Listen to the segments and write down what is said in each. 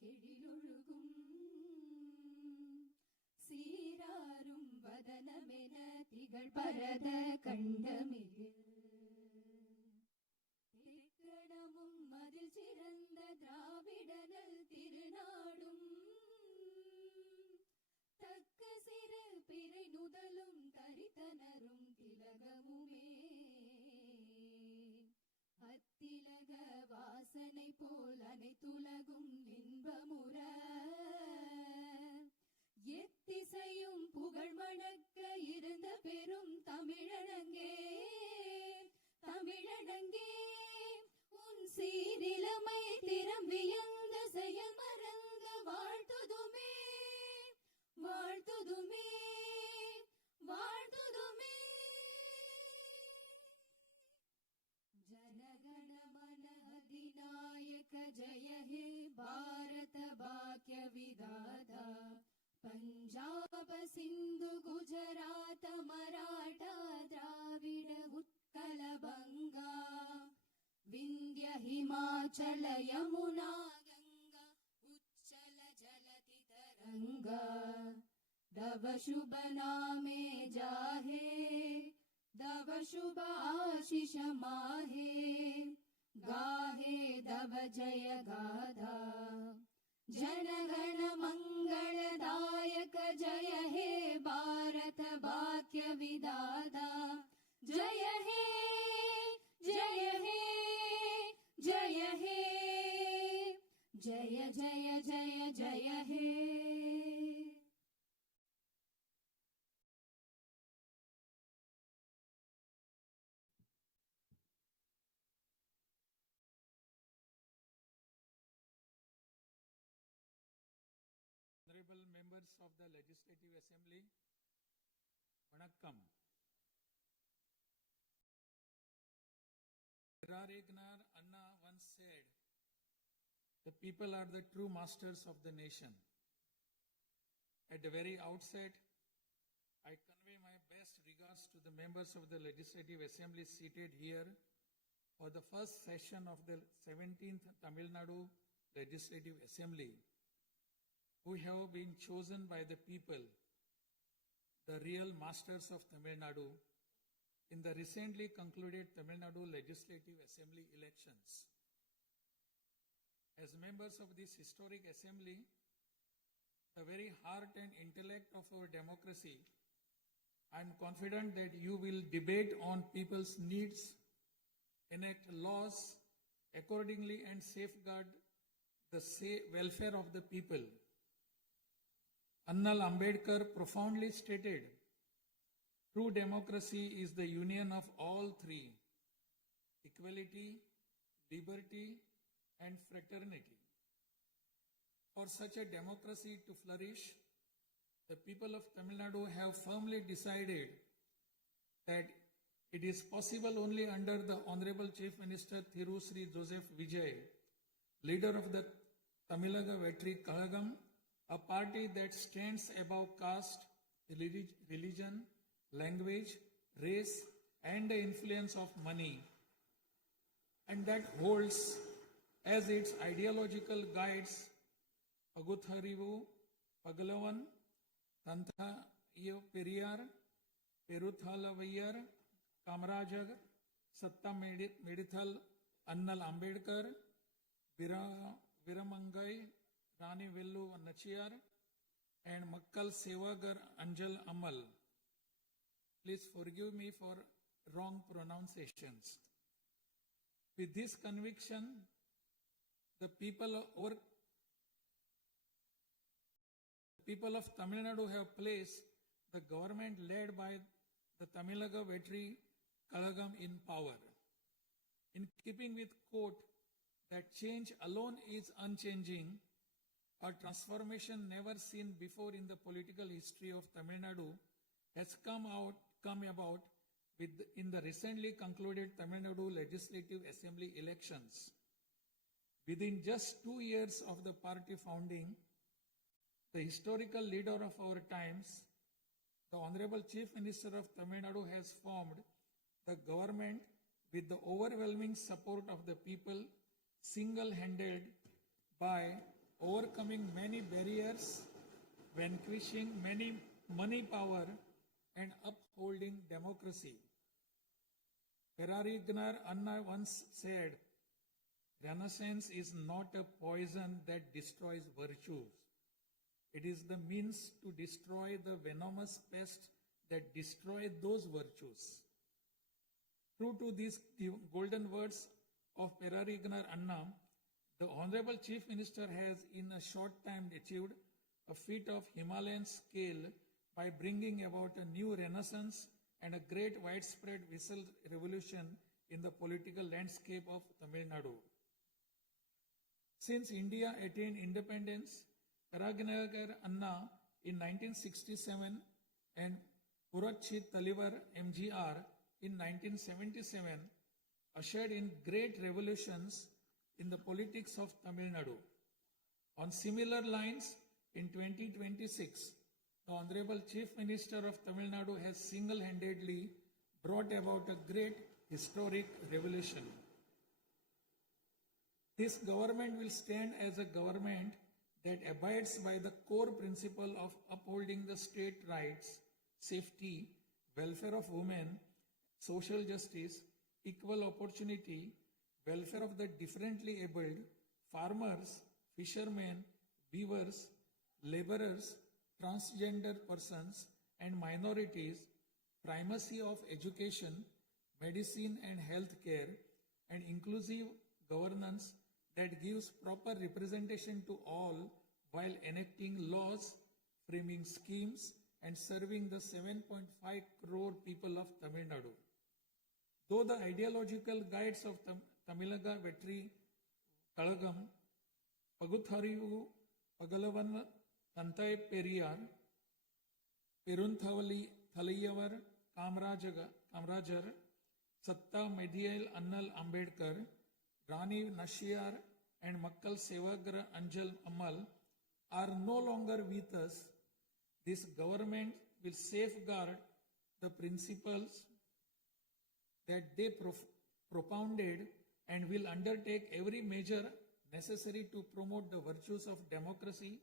கெடிலொழுகும் சீராரும் வதனமென திகழ் பரத கண்டமிகு திக்கணமும் அதில் சிறந்த திராவிடனல் திருநாடும் தக்க சிறு பிறை நுதலும் தரித்தனரும் திலகமுமே அத்திலக வாசனை போல் அனைத்துலகும் இன்பமுற எத்திசையும் புகழ் மணக்க இருந்த பெரும் தமிழனங்கே தமிழனங்கே உன் சீரிலமை திறம் வியந்த செயல் மறந்த வாழ்த்துதுமே வாழ்த்துதுமே வாழ்த்துதுமே जनगण मन अधिनायक जय हे भारत भाग्य विधाता पंजाब सिंधु गुजरात मराठा द्राविड उत्कल बंगा विंध्य हिमाचल यमुना गंगा उच्चल जलति तरंगा तव शुभ नामे जाहे दव शुभ आशीष माहे गाहे दव जय गाधा जनगण मंगलदायक जय हे भारत भाग्य विधाता जय हे जय हे जय हे जय जय जय जय हे Honorable members of the Legislative Assembly, Vanakkam. Rarignar Anna once said, the people are the true masters of the nation. At the very outset, I convey my best regards to the members of the Legislative Assembly seated here for the first session of the 17th Tamil Nadu Legislative Assembly, who have been chosen by the people, the real masters of Tamil Nadu, in the recently concluded Tamil Nadu Legislative Assembly elections. As members of this historic assembly, the very heart and intellect of our democracy, I am confident that you will debate on people's needs, enact laws accordingly, and safeguard the welfare of the people. Annal Ambedkar profoundly stated, true democracy is the union of all three: equality, liberty, and fraternity. For such a democracy to flourish, the people of Tamil Nadu have firmly decided that it is possible only under the Honorable Chief Minister Thiru Sri Joseph Vijay, leader of the Tamilaga Vetri Kalagam, a party that stands above caste, religion, language, race, and the influence of money, and that holds as its ideological guides Pagutharivu, Pagalavan, Tantha Periyar, Peruthalavayar, Kamarajar, Satta Medithal, Annal Ambedkar, Viramangai, Rani Vellu Nachiyar, and Makkal Sevagar Anjal Amal. Please forgive me for wrong pronunciations. With this conviction, the people of Tamil Nadu have placed the government led by the Tamilaga Vetri Kalagam in power. In keeping with quote that change alone is unchanging, a transformation never seen before in the political history of Tamil Nadu has come about in the recently concluded Tamil Nadu Legislative Assembly elections. Within just 2 years of the party founding, the historical leader of our times, the Honorable Chief Minister of Tamil Nadu, has formed the government with the overwhelming support of the people, single-handed by overcoming many barriers, vanquishing many money power, and upholding democracy. Perarignar Anna once said, Renaissance is not a poison that destroys virtues. It is the means to destroy the venomous pest that destroy those virtues. True to these golden words of Perarignar Anna, the Honorable Chief Minister has in a short time achieved a feat of Himalayan scale by bringing about a new renaissance and a great widespread visual revolution in the political landscape of Tamil Nadu. Since India attained independence, Perarignar Anna in 1967 and Puratchi Talivar MGR in 1977 ushered in great revolutions in the politics of Tamil Nadu. On similar lines, in 2026, the Honorable Chief Minister of Tamil Nadu has single-handedly brought about a great historic revolution. This government will stand as a government that abides by the core principle of upholding the state rights, safety, welfare of women, social justice, equal opportunity, welfare of the differently abled, farmers, fishermen, weavers, laborers, transgender persons and minorities, primacy of education, medicine and health care, and inclusive governance that gives proper representation to all while enacting laws, framing schemes, and serving the 7.5 crore people of Tamil Nadu. Though the ideological guides of Tamilaga Vetri Kalagam, Pagutharivu, Pagalavan, Tantai Periyar, Perunthavali Thalayavar, Kamrajar, Satta Medial Annal Ambedkar, Rani Nashiyar, and Makkal Sevagra Anjal Amal are no longer with us, this government will safeguard the principles that they propounded and will undertake every measure necessary to promote the virtues of democracy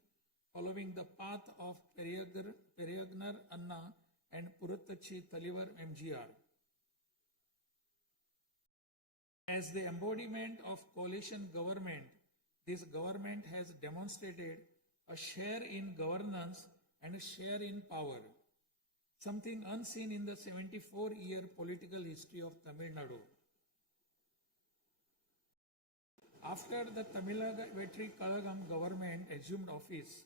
following the path of Perarignar Anna and Puratchi Talivar MGR. As the embodiment of coalition government, this government has demonstrated a share in governance and a share in power, something unseen in the 74-year political history of Tamil Nadu. After the Tamilaga Vetri Kalagam government assumed office,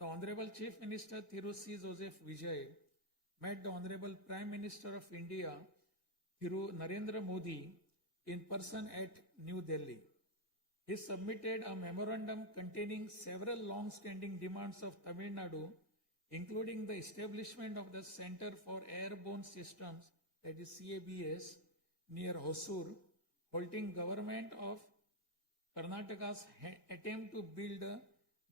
the Honorable Chief Minister Thiru C. Joseph Vijay met the Honorable Prime Minister of India, Thiru Narendra Modi, in person at New Delhi. He submitted a memorandum containing several long-standing demands of Tamil Nadu, including the establishment of the Center for Airborne Systems, that is CABS, near Hosur, halting government of Karnataka's attempt to build a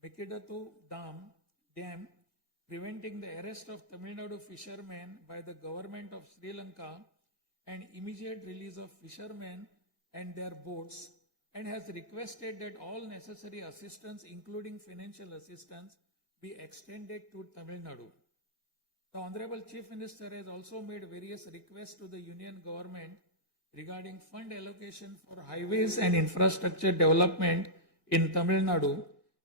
Mekidatu dam, preventing the arrest of Tamil Nadu fishermen by the government of Sri Lanka and immediate release of fishermen and their boats, and has requested that all necessary assistance, including financial assistance, be extended to Tamil Nadu. The Honorable Chief Minister has also made various requests to the Union government regarding fund allocation for highways and infrastructure development in Tamil Nadu,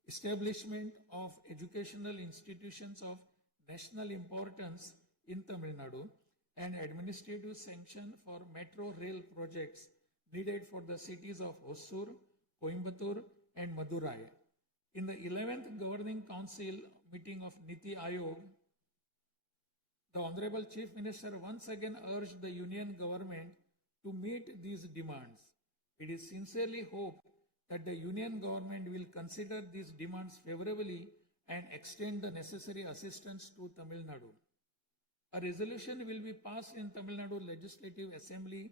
establishment of educational institutions of national importance in Tamil Nadu, and administrative sanction for metro rail projects needed for the cities of Hosur, Coimbatore, and Madurai. In the 11th Governing Council meeting of Niti Aayog, the Honorable Chief Minister once again urged the Union government to meet these demands. It is sincerely hoped that the Union government will consider these demands favorably and extend the necessary assistance to Tamil Nadu. A resolution will be passed in Tamil Nadu Legislative Assembly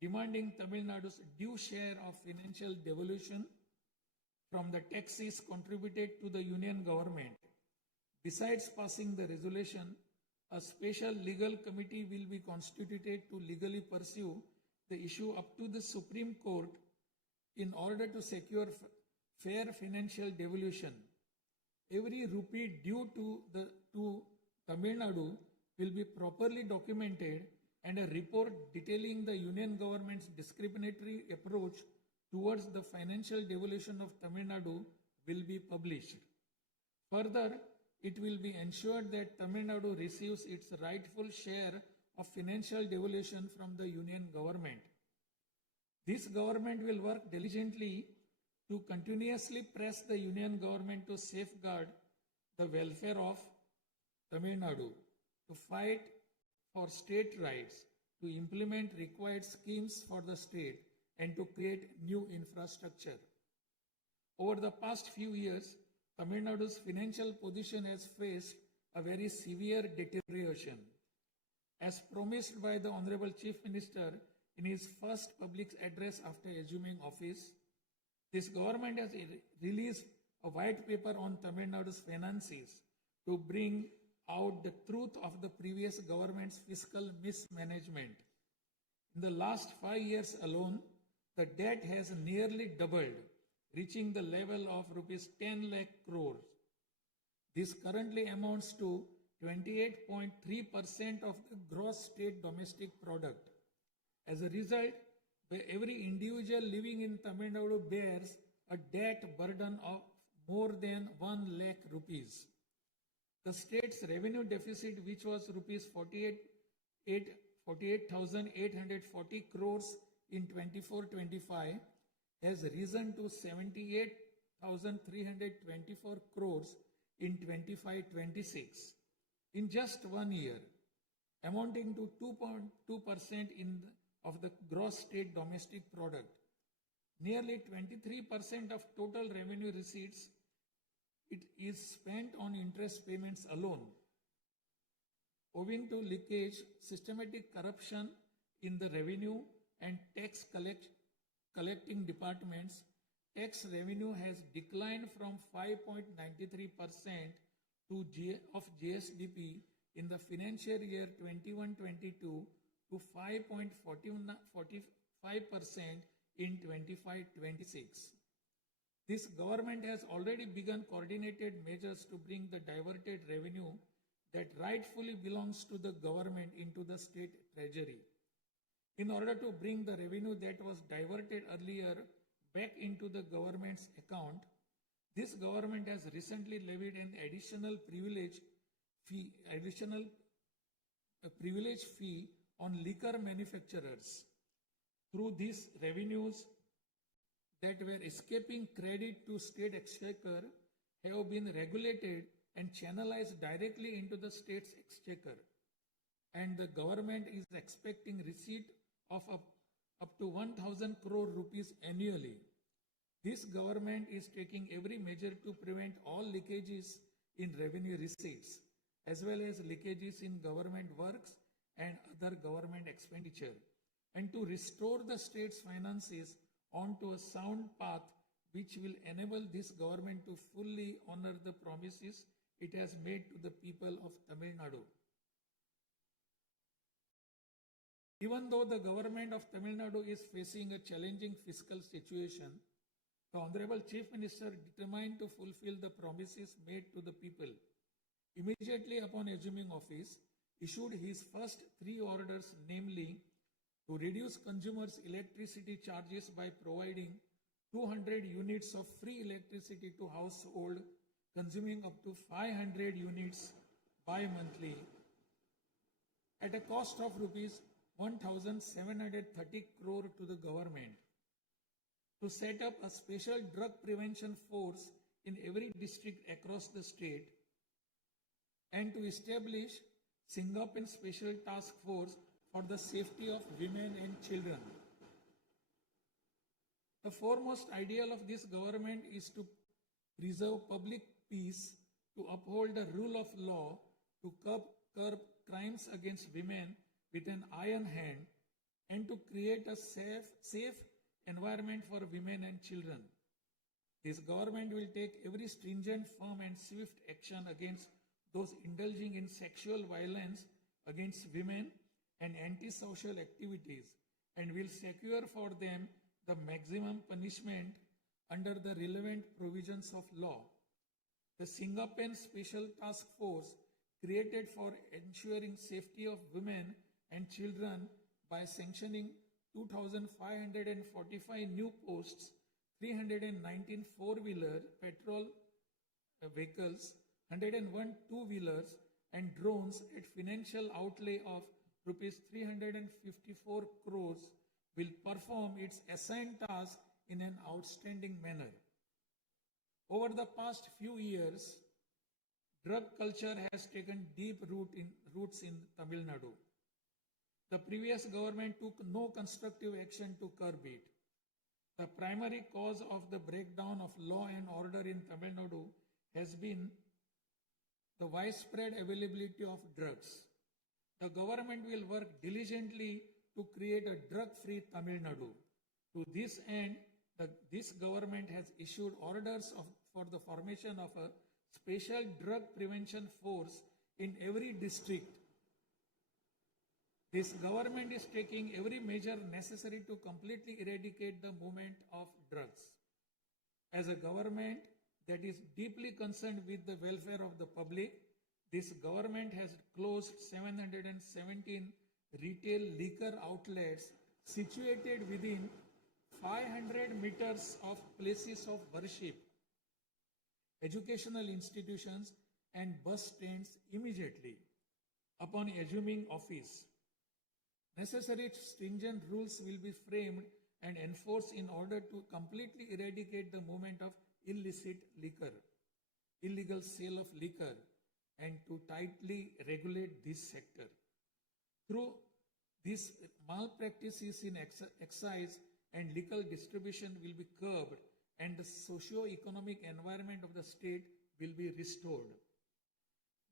demanding Tamil Nadu's due share of financial devolution from the taxes contributed to the Union government. Besides passing the resolution, a special legal committee will be constituted to legally pursue the issue up to the Supreme Court in order to secure fair financial devolution. Every rupee due to Tamil Nadu will be properly documented, and a report detailing the union government's discriminatory approach towards the financial devolution of Tamil Nadu will be published. Further, it will be ensured that Tamil Nadu receives its rightful share of financial devolution from the union government. This government will work diligently to continuously press the union government to safeguard the welfare of Tamil Nadu, to fight for state rights, to implement required schemes for the state, and to create new infrastructure. Over the past few years, Tamil Nadu's financial position has faced a very severe deterioration. As promised by the Honorable Chief Minister in his first public address after assuming office, this government has released a white paper on Tamil Nadu's finances to bring out the truth of the previous government's fiscal mismanagement. In the last 5 years alone, the debt has nearly doubled, reaching the level of rupees 10 lakh crores. This currently amounts to 28.3% of the gross state domestic product. As a result, every individual living in Tamil Nadu bears a debt burden of more than 1 lakh rupees. The state's revenue deficit, which was rupees 48,840 crores in 24-25, has risen to 78,324 crores in 25-26 in just 1 year, amounting to 2.2% of the gross state domestic product. Nearly 23% of total revenue receipts it is spent on interest payments alone. Owing to leakage, systematic corruption in the revenue and tax collecting departments, tax revenue has declined from 5.93% of GSDP in the financial year 21-22 to 5.45% in 25-26. This government has already begun coordinated measures to bring the diverted revenue that rightfully belongs to the government into the state treasury. In order to bring the revenue that was diverted earlier back into the government's account, this government has recently levied an additional privilege fee on liquor manufacturers. Through these revenues that were escaping credit to state exchequer have been regulated and channelized directly into the state's exchequer, and the government is expecting receipt of up to 1,000 crore rupees annually. This government is taking every measure to prevent all leakages in revenue receipts, as well as leakages in government works and other government expenditure, and to restore the state's finances onto a sound path which will enable this government to fully honor the promises it has made to the people of Tamil Nadu. Even though the government of Tamil Nadu is facing a challenging fiscal situation, the Honorable Chief Minister, determined to fulfill the promises made to the people, immediately upon assuming office, issued his first 3 orders, namely, to reduce consumers' electricity charges by providing 200 units of free electricity to household consuming up to 500 units bi-monthly at a cost of rupees 1,730 crore to the government, to set up a special drug prevention force in every district across the state, and to establish Singapore Special Task Force for the safety of women and children. The foremost ideal of this government is to preserve public peace, to uphold the rule of law, to curb crimes against women with an iron hand, and to create a safe environment for women and children. This government will take every stringent, firm and swift action against those indulging in sexual violence against women and antisocial activities, and will secure for them the maximum punishment under the relevant provisions of law. The Singapen Special Task Force created for ensuring safety of women and children by sanctioning 2,545 new posts, 319 four-wheeler petrol vehicles, 101 two-wheelers and drones at financial outlay of rupees 354 crores will perform its assigned task in an outstanding manner. Over the past few years, drug culture has taken deep roots in Tamil Nadu. The previous government took no constructive action to curb it. The primary cause of the breakdown of law and order in Tamil Nadu has been the widespread availability of drugs. The government will work diligently to create a drug-free Tamil Nadu. To this end, this government has issued orders for the formation of a special drug prevention force in every district. This government is taking every measure necessary to completely eradicate the movement of drugs. As a government that is deeply concerned with the welfare of the public, this government has closed 717 retail liquor outlets situated within 500 meters of places of worship, educational institutions and bus stands immediately upon assuming office. Necessary stringent rules will be framed and enforced in order to completely eradicate the movement of illicit liquor, illegal sale of liquor, and to tightly regulate this sector. Through these malpractices in excise and liquor distribution will be curbed and the socio-economic environment of the state will be restored.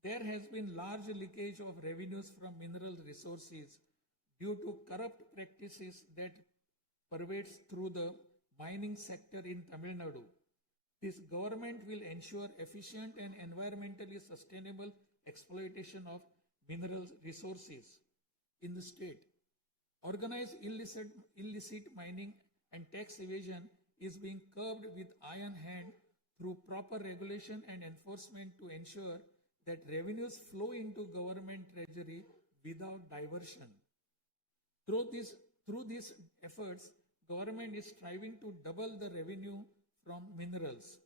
There has been large leakage of revenues from mineral resources due to corrupt practices that pervades through the mining sector in Tamil Nadu. This government will ensure efficient and environmentally sustainable exploitation of mineral resources in the state. Organized illicit mining and tax evasion is being curbed with iron hand through proper regulation and enforcement to ensure that revenues flow into government treasury without diversion. Through these efforts, government is striving to double the revenue from minerals.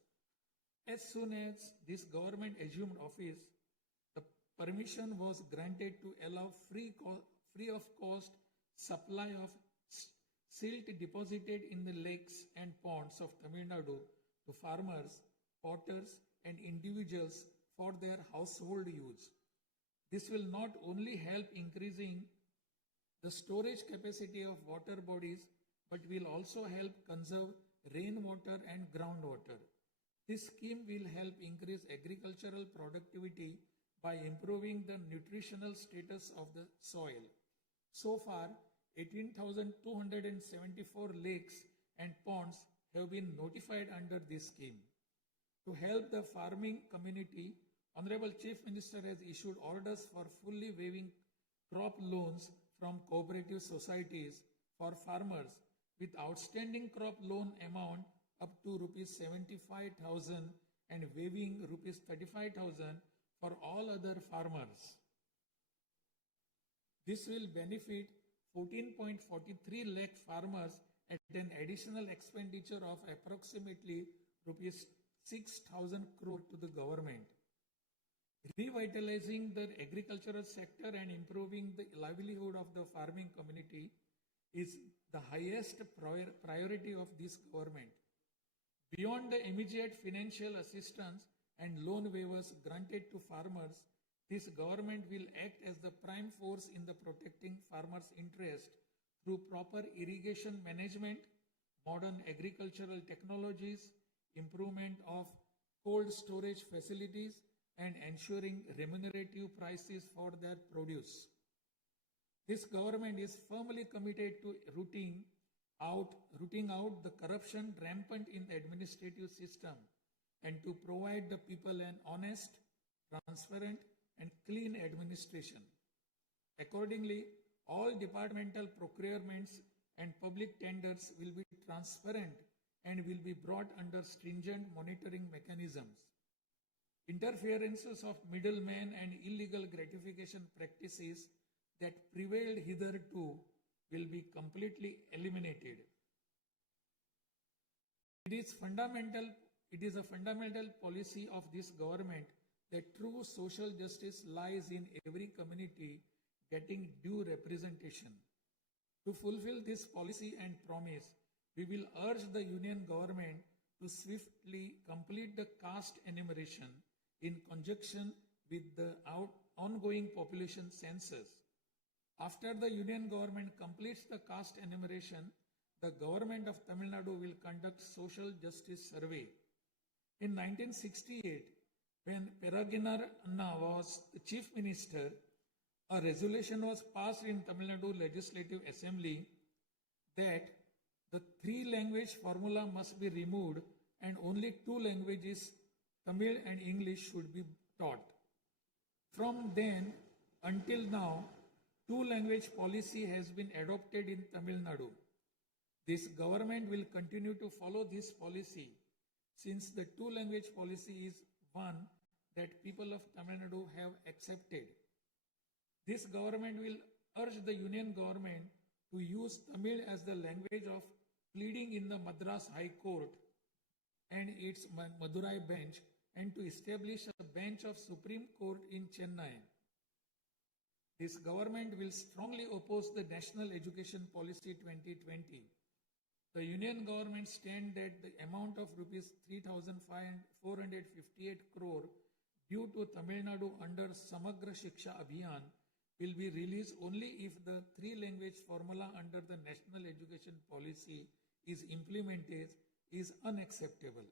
As soon as this government assumed office, the permission was granted to allow free of cost supply of silt deposited in the lakes and ponds of Tamil Nadu to farmers, potters and individuals for their household use. This will not only help increasing the storage capacity of water bodies, but will also help conserve rainwater and groundwater. This scheme will help increase agricultural productivity by improving the nutritional status of the soil. So far, 18,274 lakes and ponds have been notified under this scheme. To help the farming community, Honorable Chief Minister has issued orders for fully waiving crop loans from cooperative societies for farmers with outstanding crop loan amount up to rupees 75,000 and waiving rupees 35,000 for all other farmers. This will benefit 14.43 lakh farmers at an additional expenditure of approximately rupees 6,000 crore to the government. Revitalizing the agricultural sector and improving the livelihood of the farming community is the highest priority of this government. Beyond the immediate financial assistance and loan waivers granted to farmers, this government will act as the prime force in the protecting farmers' interest through proper irrigation management, modern agricultural technologies, improvement of cold storage facilities, and ensuring remunerative prices for their produce. This government is firmly committed to rooting out the corruption rampant in the administrative system and to provide the people an honest, transparent, and clean administration. Accordingly, all departmental procurements and public tenders will be transparent and will be brought under stringent monitoring mechanisms. Interferences of middlemen and illegal gratification practices that prevailed hitherto will be completely eliminated. It is a fundamental policy of this government that true social justice lies in every community getting due representation. To fulfill this policy and promise, we will urge the Union government to swiftly complete the caste enumeration in conjunction with the ongoing population census. After the Union government completes the caste enumeration, the government of Tamil Nadu will conduct social justice survey. In 1968, when Peregrine Anna was the chief minister, a resolution was passed in Tamil Nadu Legislative Assembly that the three-language formula must be removed and only two languages, Tamil and English, should be taught. From then until now, two-language policy has been adopted in Tamil Nadu. This government will continue to follow this policy since the two-language policy is one that people of Tamil Nadu have accepted. This government will urge the Union government to use Tamil as the language of pleading in the Madras High Court and its Madurai bench, and to establish a bench of Supreme Court in Chennai. This government will strongly oppose the National Education Policy 2020. The Union government stand that the amount of rupees 3,458 crore due to Tamil Nadu under Samagra Shiksha Abhiyan will be released only if the three-language formula under the National Education Policy is implemented is unacceptable.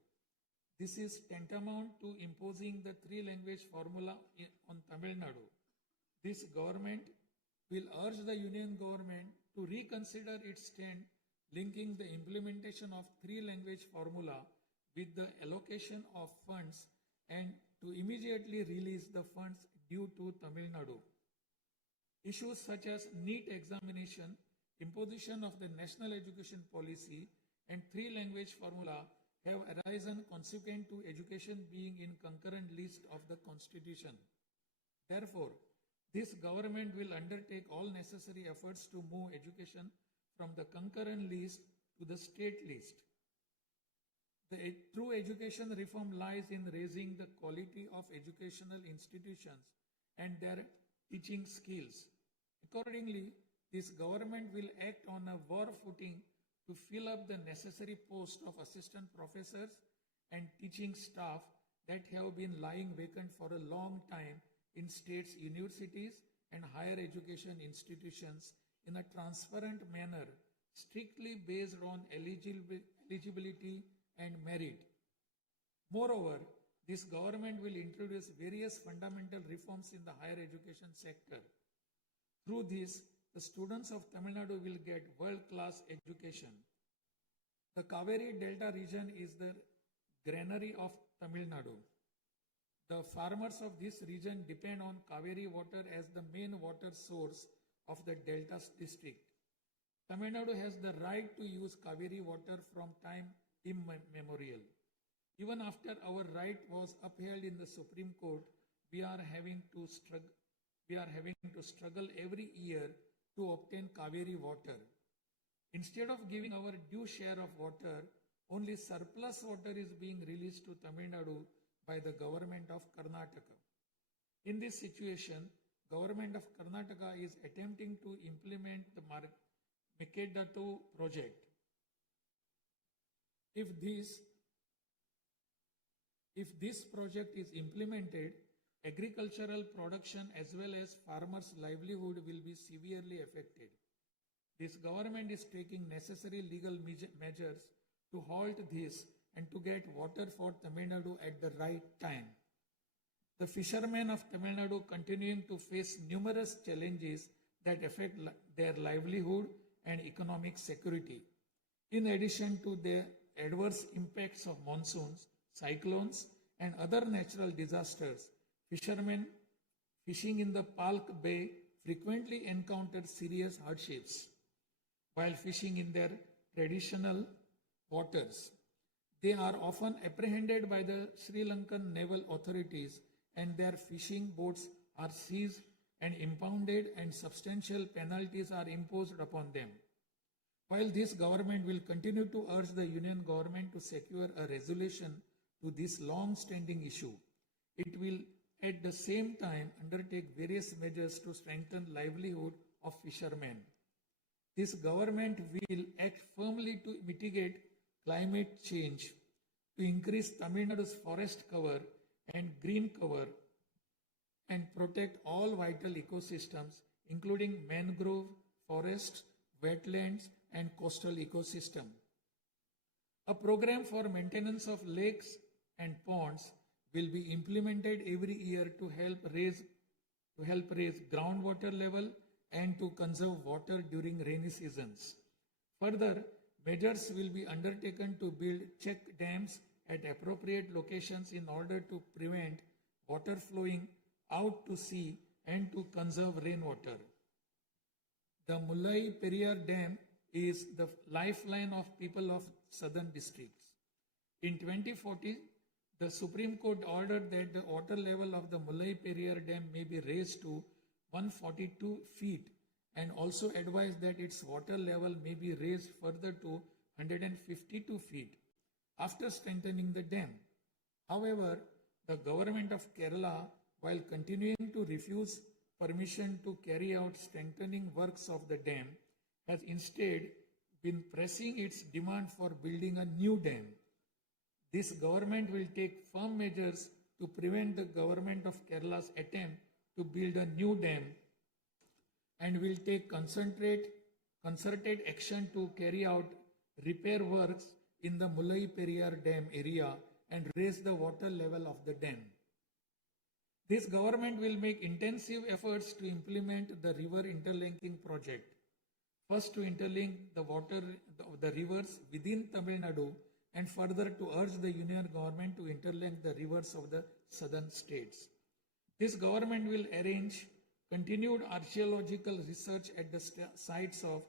This is tantamount to imposing the three-language formula on Tamil Nadu. This government will urge the Union government to reconsider its stand linking the implementation of three-language formula with the allocation of funds and to immediately release the funds due to Tamil Nadu. Issues such as NEET examination, imposition of the National Education Policy, and three-language formula have arisen consequent to education being in concurrent list of the Constitution. Therefore, this government will undertake all necessary efforts to move education from the concurrent list to the state list. The true education reform lies in raising the quality of educational institutions and their teaching skills. Accordingly, this government will act on a war footing to fill up the necessary posts of assistant professors and teaching staff that have been lying vacant for a long time in states' universities and higher education institutions in a transparent manner, strictly based on eligibility and merit. Moreover, this government will introduce various fundamental reforms in the higher education sector. Through this, the students of Tamil Nadu will get world-class education. The Kaveri Delta region is the granary of Tamil Nadu. The farmers of this region depend on Kaveri water as the main water source of the Delta district. Tamil Nadu has the right to use Kaveri water from time immemorial. Even after our right was upheld in the Supreme Court, we are having to struggle every year to obtain Kaveri water. Instead of giving our due share of water, only surplus water is being released to Tamil Nadu by the government of Karnataka. In this situation, government of Karnataka is attempting to implement the Mekedatu project. If this project is implemented, agricultural production as well as farmers' livelihood will be severely affected. This government is taking necessary legal measures to halt this and to get water for Tamil Nadu at the right time. The fishermen of Tamil Nadu continuing to face numerous challenges that affect their livelihood and economic security. In addition to the adverse impacts of monsoons, cyclones, and other natural disasters, fishermen fishing in the Palk Bay frequently encounter serious hardships while fishing in their traditional waters. They are often apprehended by the Sri Lankan naval authorities and their fishing boats are seized and impounded and substantial penalties are imposed upon them. While this government will continue to urge the union government to secure a resolution to this long-standing issue, it will at the same time undertake various measures to strengthen livelihood of fishermen. This government will act firmly to mitigate climate change, to increase Tamil Nadu's forest cover and green cover, and protect all vital ecosystems, including mangrove, forests, wetlands, and coastal ecosystem. A program for maintenance of lakes and ponds will be implemented every year to help raise groundwater level and to conserve water during rainy seasons. Further, measures will be undertaken to build check dams at appropriate locations in order to prevent water flowing out to sea and to conserve rainwater. The Mullai Periyar Dam is the lifeline of people of southern districts. In 2040, the Supreme Court ordered that the water level of the Mullai Periyar Dam may be raised to 142 feet and also advised that its water level may be raised further to 152 feet after strengthening the dam. However, the government of Kerala, while continuing to refuse permission to carry out strengthening works of the dam, has instead been pressing its demand for building a new dam. This government will take firm measures to prevent the government of Kerala's attempt to build a new dam and will take concerted action to carry out repair works in the Mullai Periyar Dam area and raise the water level of the dam. This government will make intensive efforts to implement the river interlinking project. First, to interlink the rivers within Tamil Nadu, and further to urge the union government to interlink the rivers of the southern states. This government will arrange continued archaeological research at the sites of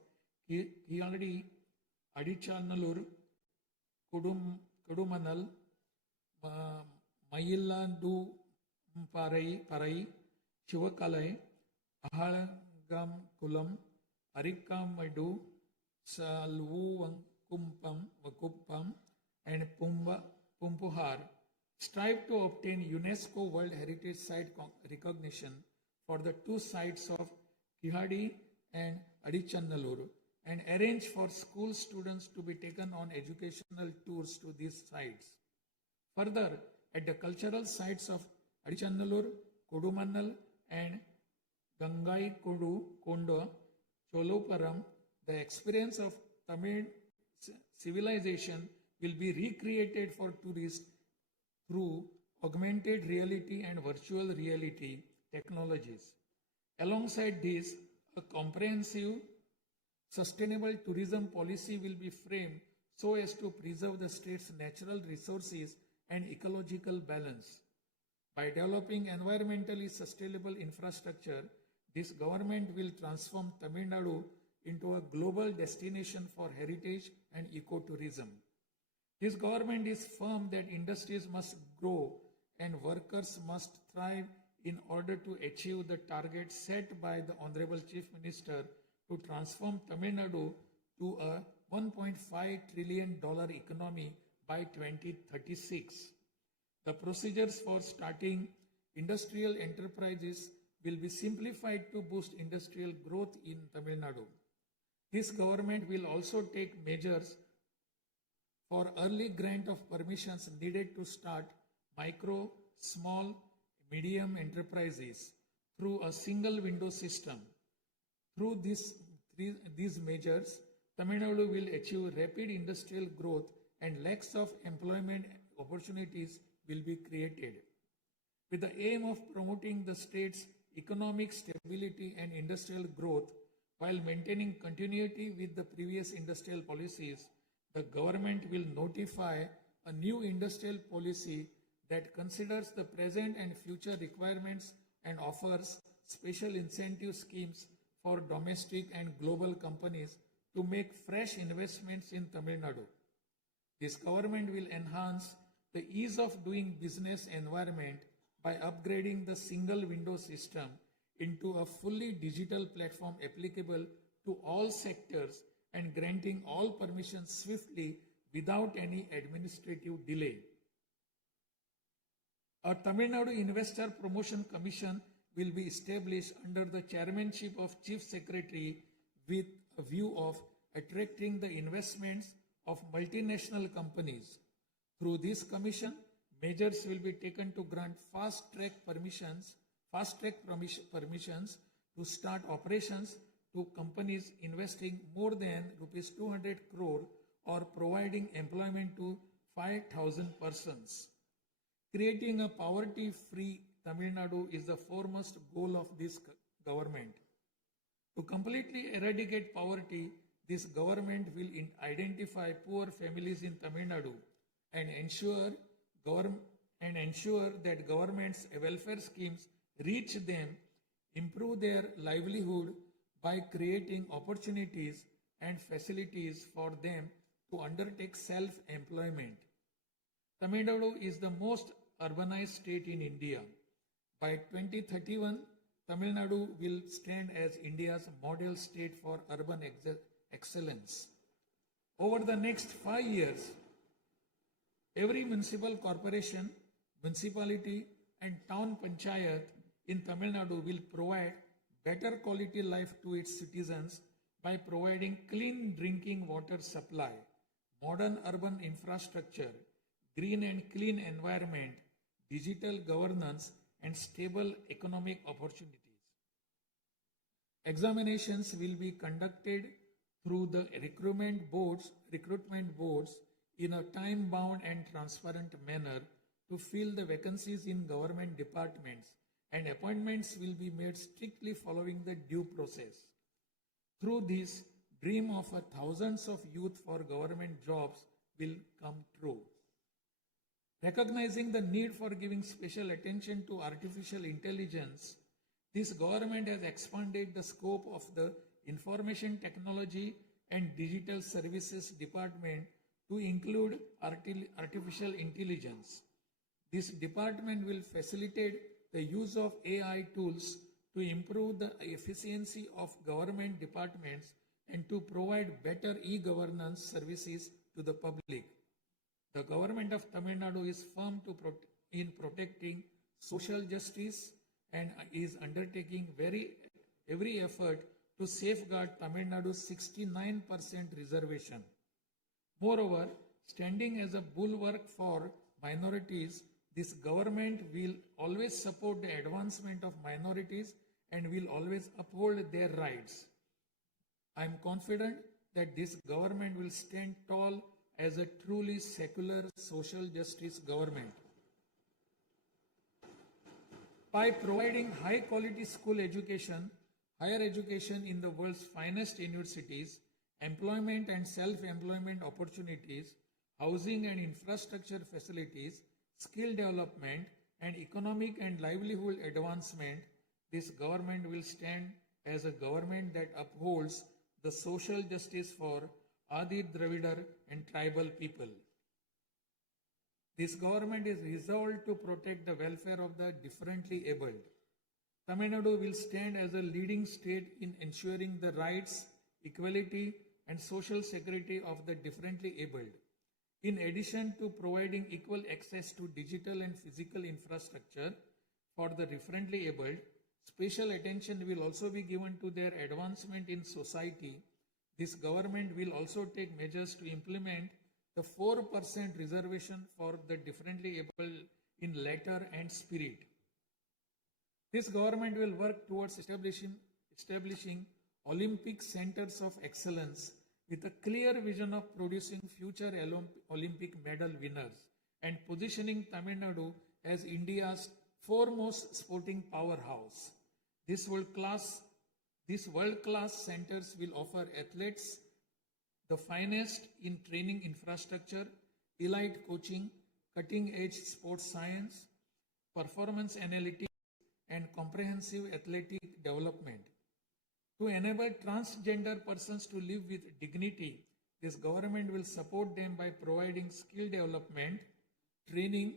Kiyadi, Adichanallur, Kudumanal, Mayillandu Parai, Chivakalai, Ahalagam Kulam, Arikkamadu, Salvukuppam, and Pumpuhar strive to obtain UNESCO World Heritage Site recognition for the two sites of Kihadi and Adichanallur and arrange for school students to be taken on educational tours to these sites. Further, at the cultural sites of Adichanallur, Kodumannal and Gangai Kondo, Choluparam, the experience of Tamil civilization will be recreated for tourists through augmented reality and virtual reality technologies. Alongside this, a comprehensive, sustainable tourism policy will be framed so as to preserve the state's natural resources and ecological balance. By developing environmentally sustainable infrastructure, this government will transform Tamil Nadu into a global destination for heritage and ecotourism. This government is firm that industries must grow and workers must thrive in order to achieve the target set by the Honorable Chief Minister to transform Tamil Nadu to a $1.5 trillion economy by 2036. The procedures for starting industrial enterprises will be simplified to boost industrial growth in Tamil Nadu. This government will also take measures for early grant of permissions needed to start micro, small, medium enterprises through a single window system. Through these measures, Tamil Nadu will achieve rapid industrial growth and lakhs of employment opportunities will be created. With the aim of promoting the state's economic stability and industrial growth while maintaining continuity with the previous industrial policies, the government will notify a new industrial policy that considers the present and future requirements and offers special incentive schemes for domestic and global companies to make fresh investments in Tamil Nadu. This government will enhance the ease of doing business environment by upgrading the single window system into a fully digital platform applicable to all sectors and granting all permissions swiftly without any administrative delay. A Tamil Nadu Investor Promotion Commission will be established under the chairmanship of Chief Secretary with a view of attracting the investments of multinational companies. Through this commission, measures will be taken to grant fast-track permissions to start operations to companies investing more than rupees 200 crore or providing employment to 5,000 persons. Creating a poverty-free Tamil Nadu is the foremost goal of this government. To completely eradicate poverty, this government will identify poor families in Tamil Nadu and ensure that government's welfare schemes reach them, improve their livelihood by creating opportunities and facilities for them to undertake self-employment. Tamil Nadu is the most urbanized state in India. By 2031, Tamil Nadu will stand as India's model state for urban excellence. Over the next 5 years, every municipal corporation, municipality and town panchayat in Tamil Nadu will provide better quality life to its citizens by providing clean drinking water supply, modern urban infrastructure, green and clean environment, digital governance, and stable economic opportunities. Examinations will be conducted through the recruitment boards in a time-bound and transparent manner to fill the vacancies in government departments, and appointments will be made strictly following the due process. Through this, dream of thousands of youth for government jobs will come true. Recognizing the need for giving special attention to artificial intelligence, this government has expanded the scope of the Information Technology and Digital Services Department to include artificial intelligence. This department will facilitate the use of AI tools to improve the efficiency of government departments and to provide better e-governance services to the public. The government of Tamil Nadu is firm in protecting social justice and is undertaking every effort to safeguard Tamil Nadu's 69% reservation. Moreover, standing as a bulwark for minorities, this government will always support the advancement of minorities and will always uphold their rights. I am confident that this government will stand tall as a truly secular social justice government. By providing high quality school education, higher education in the world's finest universities, employment and self-employment opportunities, housing and infrastructure facilities, skill development, and economic and livelihood advancement, this government will stand as a government that upholds the social justice for Adi Dravidar and tribal people. This government is resolved to protect the welfare of the differently abled. Tamil Nadu will stand as a leading state in ensuring the rights, equality, and social security of the differently abled. In addition to providing equal access to digital and physical infrastructure for the differently abled, special attention will also be given to their advancement in society. This government will also take measures to implement the 4% reservation for the differently able in letter and spirit. This government will work towards establishing Olympic centers of excellence with a clear vision of producing future Olympic medal winners and positioning Tamil Nadu as India's foremost sporting powerhouse. These world-class centers will offer athletes the finest in training infrastructure, elite coaching, cutting-edge sports science, performance analytics, and comprehensive athletic development. To enable transgender persons to live with dignity, this government will support them by providing skill development, training,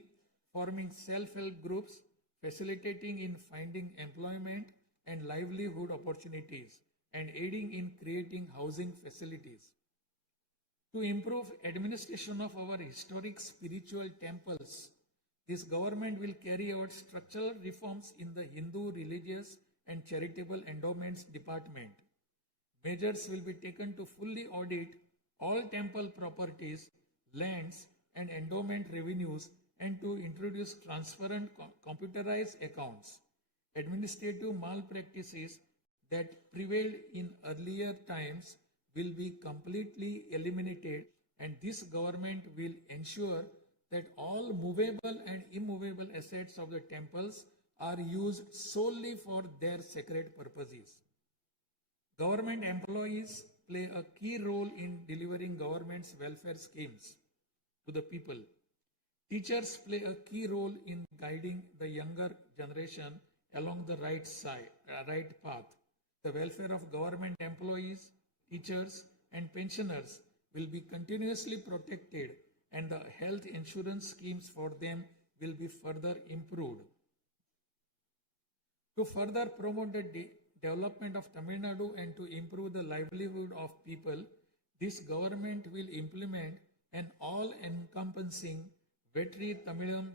forming self-help groups, facilitating in finding employment and livelihood opportunities, and aiding in creating housing facilities. To improve administration of our historic spiritual temples, this government will carry out structural reforms in the Hindu religious and charitable endowments department. Measures will be taken to fully audit all temple properties, lands, and endowment revenues and to introduce transparent computerized accounts. Administrative malpractices that prevailed in earlier times will be completely eliminated, and this government will ensure that all movable and immovable assets of the temples are used solely for their sacred purposes. Government employees play a key role in delivering government's welfare schemes to the people. Teachers play a key role in guiding the younger generation along the right path. The welfare of government employees, teachers, and pensioners will be continuously protected, and the health insurance schemes for them will be further improved. To further promote the development of Tamil Nadu and to improve the livelihood of people, this government will implement an all-encompassing Vetri Tamilam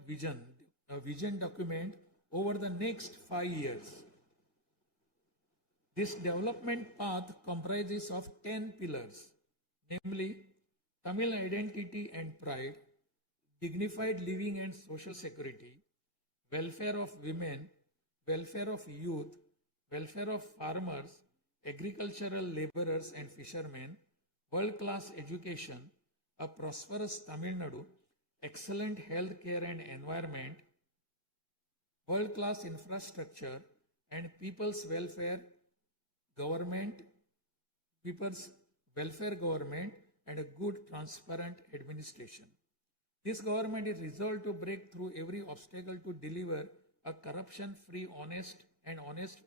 vision document over the next 5 years. This development path comprises of 10 pillars, namely Tamil identity and pride, dignified living and social security, welfare of women, welfare of youth, welfare of farmers, agricultural laborers and fishermen, world-class education, a prosperous Tamil Nadu, excellent health care and environment, world-class infrastructure, and people's welfare government, and a good transparent administration. This government is resolved to break through every obstacle to deliver a corruption-free, honest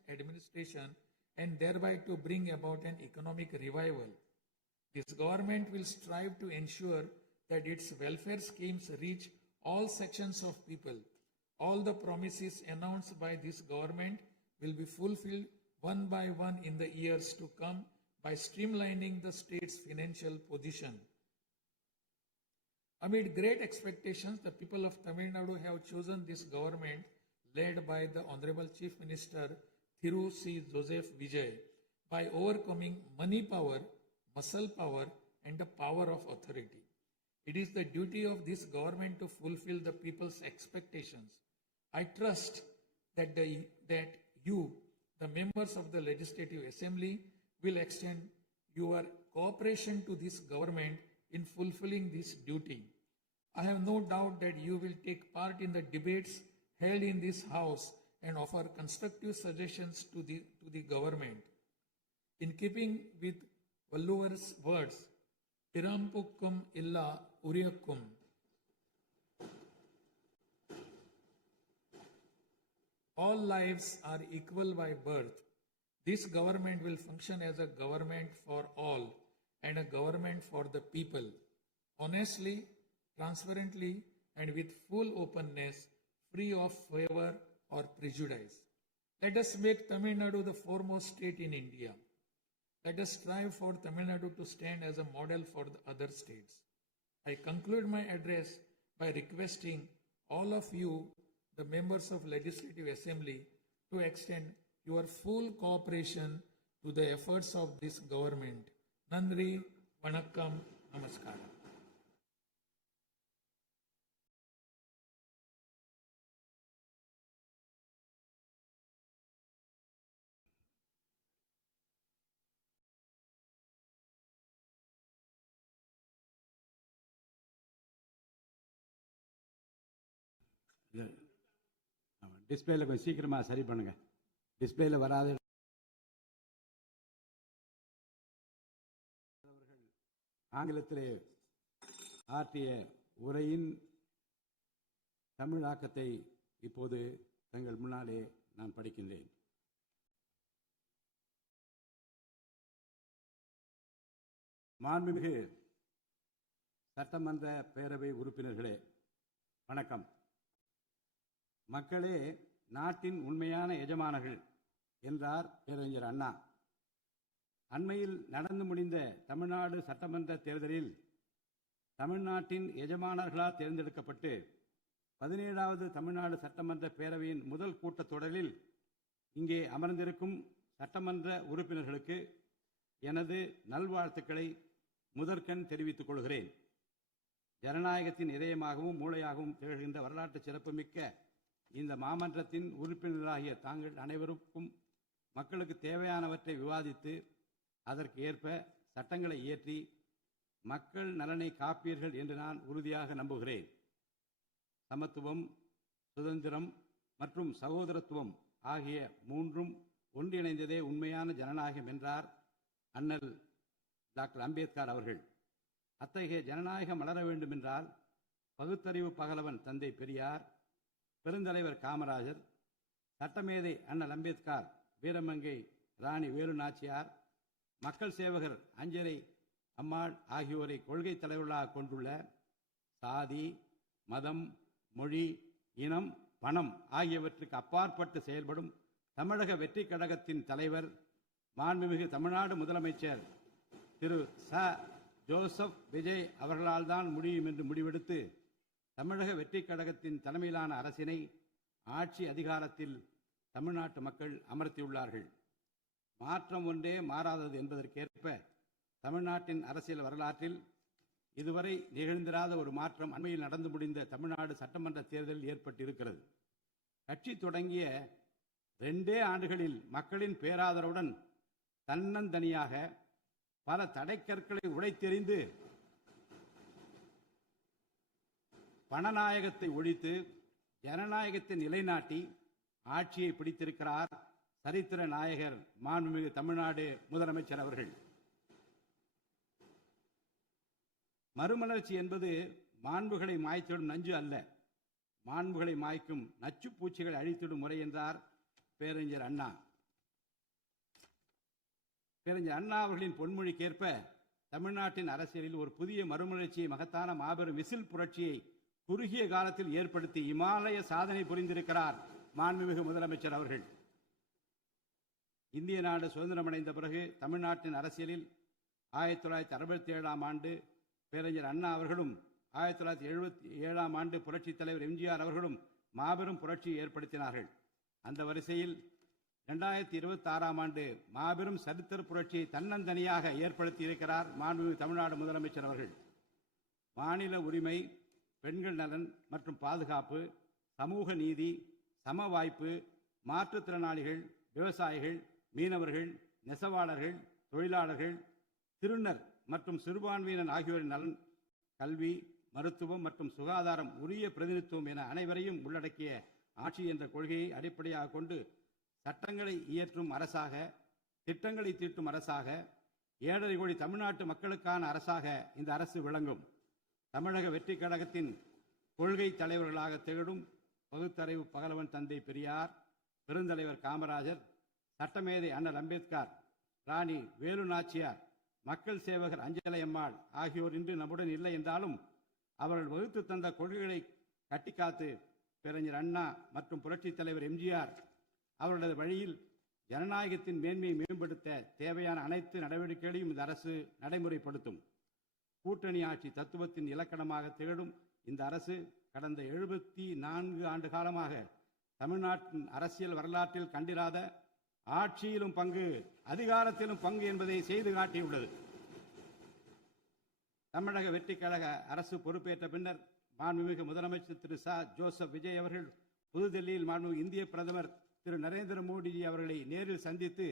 administration and thereby to bring about an economic revival. This government will strive to ensure that its welfare schemes reach all sections of people. All the promises announced by this government will be fulfilled one by one in the years to come by streamlining the state's financial position. Amid great expectations, the people of Tamil Nadu have chosen this government led by the Honorable Chief Minister Thiru C. Joseph Vijay by overcoming money power, muscle power, and the power of authority. It is the duty of this government to fulfill the people's expectations. I trust that you, the members of the Legislative Assembly, will extend your cooperation to this government in fulfilling this duty. I have no doubt that you will take part in the debates held in this House and offer constructive suggestions to the government. In keeping with Valluvar's words, Pirampukkum illa Uriyakkum, all lives are equal by birth. This government will function as a government for all and a government for the people, honestly, transparently, and with full openness, free of favor or prejudice. Let us make Tamil Nadu the foremost state in India. Let us strive for Tamil Nadu to stand as a model for the other states. I conclude my address by requesting all of you, the members of Legislative Assembly, to extend your full cooperation to the efforts of this government. Nandri, Vanakkam, Namaskaram. டிஸ்பிளேல கொஞ்சம் சீக்கிரமாக சரி பண்ணுங்க. டிஸ்பிளேல வராது. ஆங்கிலத்திலே ஆற்றிய உரையின் தமிழாக்கத்தை இப்போது தங்கள் முன்னாலே நான் படிக்கின்றேன். மாண்புமிகு சட்டமன்ற பேரவை உறுப்பினர்களே, வணக்கம். மக்களே நாட்டின் உண்மையான எஜமானர்கள் என்றார் பேரறிஞர் அண்ணா. அண்மையில் நடந்து முடிந்த தமிழ்நாடு சட்டமன்ற தேர்தலில் தமிழ்நாட்டின் எஜமானர்களால் தேர்ந்தெடுக்கப்பட்டு 17வது தமிழ்நாடு சட்டமன்ற பேரவையின் முதல் கூட்டத்தொடரில் இங்கே அமர்ந்திருக்கும் சட்டமன்ற உறுப்பினர்களுக்கு எனது நல்வாழ்த்துக்களை முதற்கண் தெரிவித்துக் கொள்கிறேன். ஜனநாயகத்தின் இதயமாகவும் மூளையாகவும் திகழ்கின்ற வரலாற்று சிறப்புமிக்க இந்த மாமன்றத்தின் உறுப்பினர்களாகிய தாங்கள் அனைவருக்கும் மக்களுக்கு தேவையானவற்றை விவாதித்து அதற்கு ஏற்ப சட்டங்களை இயற்றி மக்கள் நலனை காப்பீர்கள் என்று நான் உறுதியாக நம்புகிறேன். சமத்துவம், சுதந்திரம் மற்றும் சகோதரத்துவம் ஆகிய மூன்றும் ஒன்றிணைந்ததே உண்மையான ஜனநாயகம் என்றார் அண்ணல் டாக்டர் அம்பேத்கர் அவர்கள். அத்தகைய ஜனநாயகம் வளர வேண்டுமென்றால் பகுத்தறிவு பகலவன் தந்தை பெரியார், பெருந்தலைவர் காமராஜர், சட்டமேதை அண்ணல் அம்பேத்கர், வீரமங்கை ராணி வேலு நாச்சியார், மக்கள் சேவகர் அஞ்சரை அம்மாள் ஆகியோரை கொள்கை தலைவர்களாக கொண்டுள்ள சாதி, மதம், மொழி, இனம், பணம் ஆகியவற்றுக்கு அப்பாற்பட்டு செயல்படும் தமிழக வெற்றி கழகத்தின் தலைவர் மாண்புமிகு தமிழ்நாடு முதலமைச்சர் திரு ச. ஜோசப் விஜய் அவர்களால் தான் முடியும் என்று முடிவெடுத்து தமிழக வெற்றி கழகத்தின் தலைமையிலான அரசினை ஆட்சி அதிகாரத்தில் தமிழ்நாட்டு மக்கள் அமர்த்தியுள்ளார்கள். மாற்றம் ஒன்றே மாறாதது என்பதற்கேற்ப தமிழ்நாட்டின் அரசியல் வரலாற்றில் இதுவரை நிகழ்ந்திராத ஒரு மாற்றம் அண்மையில் நடந்து முடிந்த தமிழ்நாடு சட்டமன்ற தேர்தலில் ஏற்பட்டிருக்கிறது. கட்சி தொடங்கிய 2 ஆண்டுகளில் மக்களின் பேராதரவுடன் தன்னந்தனியாக பல தடைக்கற்களை உடைத்தெறிந்து பணநாயகத்தை ஒழித்து ஜனநாயகத்தை நிலைநாட்டி ஆட்சியை பிடித்திருக்கிறார் சரித்திர நாயகர் மாண்புமிகு தமிழ்நாடு முதலமைச்சர் அவர்கள். மறுமலர்ச்சி என்பது மாண்புகளை மாய்த்திடும் நஞ்சு அல்ல, மாண்புகளை மாய்க்கும் நச்சு பூச்சிகளை அழித்திடும் முறை என்றார் பேரறிஞர் அண்ணா. பேரறிஞர் அண்ணா அவர்களின் பொன்மொழிக்கேற்ப தமிழ்நாட்டின் அரசியலில் ஒரு புதிய மறுமலர்ச்சியை, மகத்தான மாபெரும் விசில் புரட்சியை குறுகிய காலத்தில் ஏற்படுத்தி இமாலய சாதனை புரிந்திருக்கிறார் மாண்புமிகு முதலமைச்சர் அவர்கள். இந்திய நாடு சுதந்திரமடைந்த பிறகு தமிழ்நாட்டின் அரசியலில் 1967ஆம் ஆண்டு பேரறிஞர் அண்ணா அவர்களும் 1977ஆம் ஆண்டு புரட்சித் தலைவர் எம்ஜிஆர் அவர்களும் மாபெரும் புரட்சியை ஏற்படுத்தினார்கள். அந்த வரிசையில் 2026ஆம் ஆண்டு மாபெரும் சரித்திர புரட்சியை தன்னந்தனியாக ஏற்படுத்தி இருக்கிறார் மாண்புமிகு தமிழ்நாடு முதலமைச்சர் அவர்கள். மாநில உரிமை, பெண்கள் நலன் மற்றும் பாதுகாப்பு, சமூக நீதி, சம வாய்ப்பு, மாற்றுத்திறனாளிகள், விவசாயிகள், மீனவர்கள், நெசவாளர்கள், தொழிலாளர்கள், திருநர் மற்றும் சிறுபான்மையினர் ஆகியோரின் நலன், கல்வி, மருத்துவம் மற்றும் சுகாதாரம், உரிய பிரதிநிதித்துவம் என அனைவரையும் உள்ளடக்கிய ஆட்சி என்ற கொள்கையை அடிப்படையாக கொண்டு சட்டங்களை இயற்றும் அரசாக, திட்டங்களை தீட்டும் அரசாக, 7.5 கோடி தமிழ்நாட்டு மக்களுக்கான அரசாக இந்த அரசு விளங்கும். தமிழக வெற்றி கழகத்தின் கொள்கை தலைவர்களாக திகழும் பகுத்தறிவு பகலவன் தந்தை பெரியார், பெருந்தலைவர் காமராஜர், சட்டமேதை அண்ணல் அம்பேத்கர், ராணி வேலு நாச்சியார், மக்கள் சேவகர் அஞ்சலை அம்மாள் ஆகியோர் இன்று நம்முடன் இல்லை என்றாலும் அவர்கள் வகுத்து தந்த கொள்கைகளை கட்டிக்காத்து பேரறிஞர் அண்ணா மற்றும் புரட்சித் தலைவர் எம்ஜிஆர் அவர்களது வழியில் ஜனநாயகத்தின் மேன்மையை மேம்படுத்த தேவையான அனைத்து நடவடிக்கைகளையும் இந்த அரசு நடைமுறைப்படுத்தும். கூட்டணி ஆட்சி தத்துவத்தின் இலக்கணமாக திகழும் இந்த அரசு கடந்த 74 ஆண்டு காலமாக தமிழ்நாட்டின் அரசியல் வரலாற்றில் கண்டிராத ஆட்சியிலும் பங்கு, அதிகாரத்திலும் பங்கு என்பதை செய்து காட்டியுள்ளது. தமிழக வெற்றி கழக அரசு பொறுப்பேற்ற பின்னர் மாண்புமிகு முதலமைச்சர் திரு ச. ஜோசப் விஜய் அவர்கள் புதுதில்லியில் மாண்புமிகு இந்திய பிரதமர் திரு நரேந்திர மோடிஜி அவர்களை நேரில் சந்தித்து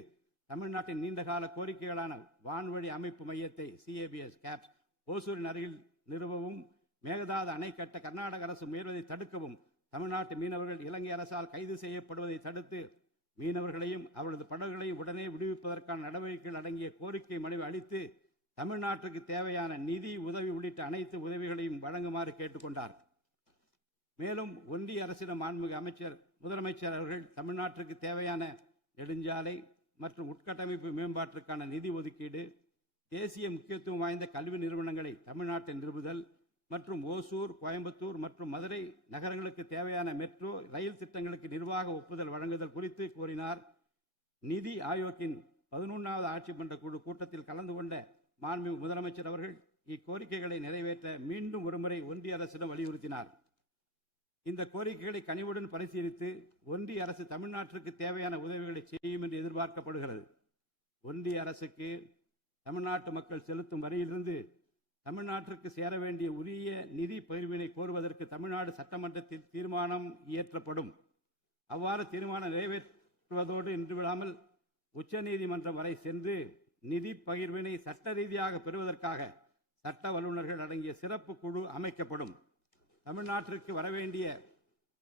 தமிழ்நாட்டின் நீண்டகால கோரிக்கைகளான வான்வழி அமைப்பு மையத்தை CABS கேப்ஸ் ஓசூரின் அருகில் நிறுவவும், மேகதாது அணை கட்ட கர்நாடக அரசு முயல்வதை தடுக்கவும், தமிழ்நாட்டு மீனவர்கள் இலங்கை அரசால் கைது செய்யப்படுவதை தடுத்து மீனவர்களையும் அவரது படகுகளையும் உடனே விடுவிப்பதற்கான நடவடிக்கைகள் அடங்கிய கோரிக்கை மனுவை அளித்து தமிழ்நாட்டுக்கு தேவையான நிதி உதவி உள்ளிட்ட அனைத்து உதவிகளையும் வழங்குமாறு கேட்டுக்கொண்டார். மேலும் ஒன்றிய அரசிடம் மாண்புமிகு முதலமைச்சர் அவர்கள் தமிழ்நாட்டிற்கு தேவையான நெடுஞ்சாலை மற்றும் உட்கட்டமைப்பு மேம்பாட்டிற்கான நிதி ஒதுக்கீடு, தேசிய முக்கியத்துவம் வாய்ந்த கல்வி நிறுவனங்களை தமிழ்நாட்டில் நிறுவுதல் மற்றும் ஓசூர், கோயம்புத்தூர் மற்றும் மதுரை நகரங்களுக்கு தேவையான மெட்ரோ ரயில் திட்டங்களுக்கு நிர்வாக ஒப்புதல் வழங்குதல் குறித்து கோரினார். நிதி ஆயோக்கின் 11வது ஆட்சி மன்ற குழு கூட்டத்தில் கலந்து கொண்ட மாண்புமிகு முதலமைச்சர் அவர்கள் இக்கோரிக்கைகளை நிறைவேற்ற மீண்டும் ஒருமுறை ஒன்றிய அரசிடம் வலியுறுத்தினார். இந்த கோரிக்கைகளை கனிவுடன் பரிசீலித்து ஒன்றிய அரசு தமிழ்நாட்டிற்கு தேவையான உதவிகளை செய்யும் என்று எதிர்பார்க்கப்படுகிறது. ஒன்றிய அரசுக்கு தமிழ்நாட்டு மக்கள் செலுத்தும் வரியிலிருந்து தமிழ்நாட்டிற்கு சேர வேண்டிய உரிய நிதி பகிர்வினை கோருவதற்கு தமிழ்நாடு சட்டமன்றத்தில் தீர்மானம் இயற்றப்படும். அவ்வாறு தீர்மானம் நிறைவேற்றுவதோடு நின்றுவிடாமல் உச்சநீதிமன்றம் வரை சென்று நிதி பகிர்வினை சட்ட ரீதியாக பெறுவதற்காக சட்ட வல்லுநர்கள் அடங்கிய சிறப்பு குழு அமைக்கப்படும். தமிழ்நாட்டிற்கு வரவேண்டிய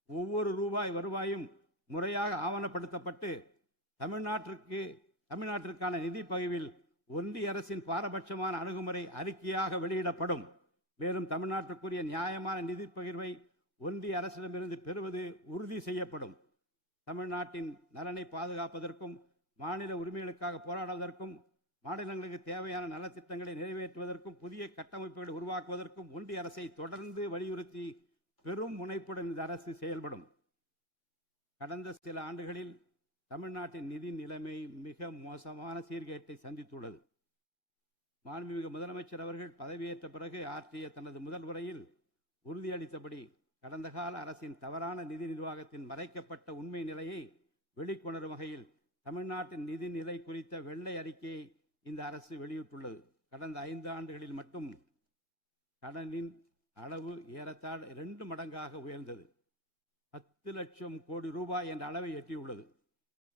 ஒவ்வொரு ரூபாய் வருவாயும் முறையாக ஆவணப்படுத்தப்பட்டு தமிழ்நாட்டிற்கான நிதி பகிர்வில் ஒன்றிய அரசின் பாரபட்சமான அணுகுமுறை அறிக்கையாக வெளியிடப்படும். மேலும் தமிழ்நாட்டிற்குரிய நியாயமான நிதி பகிர்வை ஒன்றிய அரசிடமிருந்து பெறுவது உறுதி செய்யப்படும். தமிழ்நாட்டின் நலனை பாதுகாப்பதற்கும் மாநில உரிமைகளுக்காக போராடுவதற்கும் மாநிலங்களுக்கு தேவையான நலத்திட்டங்களை நிறைவேற்றுவதற்கும் புதிய கட்டமைப்புகளை உருவாக்குவதற்கும் ஒன்றிய அரசை தொடர்ந்து வலியுறுத்தி பெரும் முனைப்புடன் இந்த அரசு செயல்படும். கடந்த சில ஆண்டுகளில் தமிழ்நாட்டின் நிதி நிலைமை மிக மோசமான சீர்கேட்டை சந்தித்துள்ளது. மாண்புமிகு முதலமைச்சர் அவர்கள் பதவியேற்ற பிறகு ஆற்றிய தனது முதல் உரையில் உறுதியளித்தபடி கடந்த கால அரசின் தவறான நிதி நிர்வாகத்தின் மறைக்கப்பட்ட உண்மை நிலையை வெளிக்கொணரும் வகையில் தமிழ்நாட்டின் நிதி நிலை குறித்த வெள்ளை அறிக்கையை இந்த அரசு வெளியிட்டுள்ளது. கடந்த 5 ஆண்டுகளில் மட்டும் கடனின் அளவு ஏறத்தாழ 2 மடங்காக உயர்ந்தது. 10 லட்சம் கோடி ரூபாய் என்ற அளவை எட்டியுள்ளது.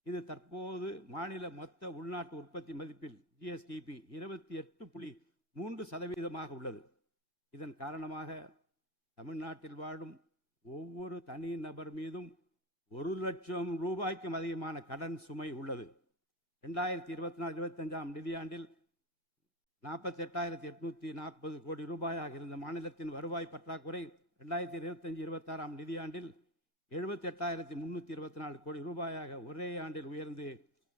இது தற்போது மாநில மொத்த உள்நாட்டு உற்பத்தி மதிப்பில் ஜிஎஸ்டிபி 28.3% உள்ளது. இதன் காரணமாக தமிழ்நாட்டில் வாழும் ஒவ்வொரு தனி நபர் மீதும் 1 லட்சம் ரூபாய்க்கும் அதிகமான கடன் சுமை உள்ளது. 2024-25 நிதியாண்டில் 48,840 கோடி ரூபாயாக இருந்த மாநிலத்தின் வருவாய் பற்றாக்குறை 2025-26 நிதியாண்டில் 78,324 கோடி ரூபாயாக ஒரே ஆண்டில் உயர்ந்து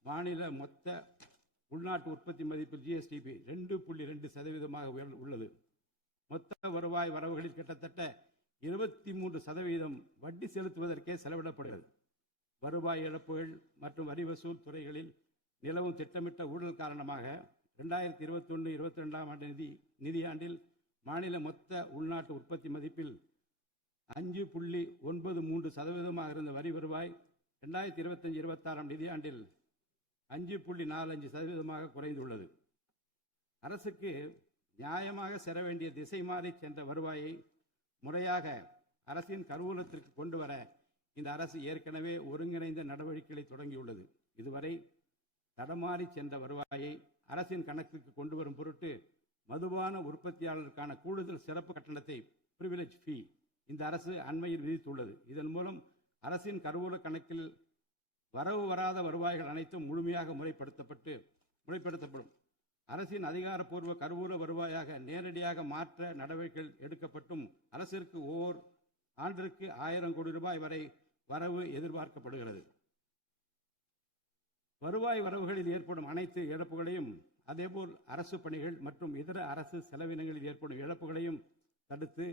மாநில மொத்த உள்நாட்டு உற்பத்தி மதிப்பில் ஜிஎஸ்டிபி 2.2% உள்ளது. மொத்த வருவாய் வரவுகளில் கிட்டத்தட்ட 23% வட்டி செலுத்துவதற்கே செலவிடப்படுகிறது. வருவாய் இழப்புகள் மற்றும் வரி வசூல் துறைகளில் நிலவும் திட்டமிட்ட ஊழல் காரணமாக 2021-22 நிதியாண்டில் மாநில மொத்த உள்நாட்டு உற்பத்தி மதிப்பில் 5.93% இருந்த வரி வருவாய் 2025-26 நிதியாண்டில் 5.45% குறைந்துள்ளது. அரசுக்கு நியாயமாக செல்ல வேண்டிய திசை மாறி சென்ற வருவாயை முறையாக அரசின் கருவூலத்திற்கு கொண்டு வர இந்த அரசு ஏற்கனவே ஒருங்கிணைந்த நடவடிக்கைகளை தொடங்கியுள்ளது. இதுவரை தடமாறி சென்ற வருவாயை அரசின் கணக்கிற்கு கொண்டு வரும் பொருட்டு மதுபான உற்பத்தியாளருக்கான கூடுதல் சிறப்பு கட்டணத்தை பிரிவிலேஜ் ஃபீ இந்த அரசு அண்மையில் விதித்துள்ளது. இதன் மூலம் அரசின் கருவூல கணக்கில் வரவு வராத வருவாய்கள் அனைத்தும் முழுமையாக முறைப்படுத்தப்படும். அரசின் அதிகாரப்பூர்வ கருவூல வருவாயாக நேரடியாக மாற்ற நடவடிக்கைகள் எடுக்கப்பட்டும் அரசிற்கு ஓர் ஆண்டிற்கு 1000 கோடி ரூபாய் வரை வரவு எதிர்பார்க்கப்படுகிறது. வருவாய் வரவுகளில் ஏற்படும் அனைத்து இழப்புகளையும் அதேபோல் அரசு பணிகள் மற்றும் இதர அரசு செலவினங்களில் ஏற்படும் இழப்புகளையும் தடுத்து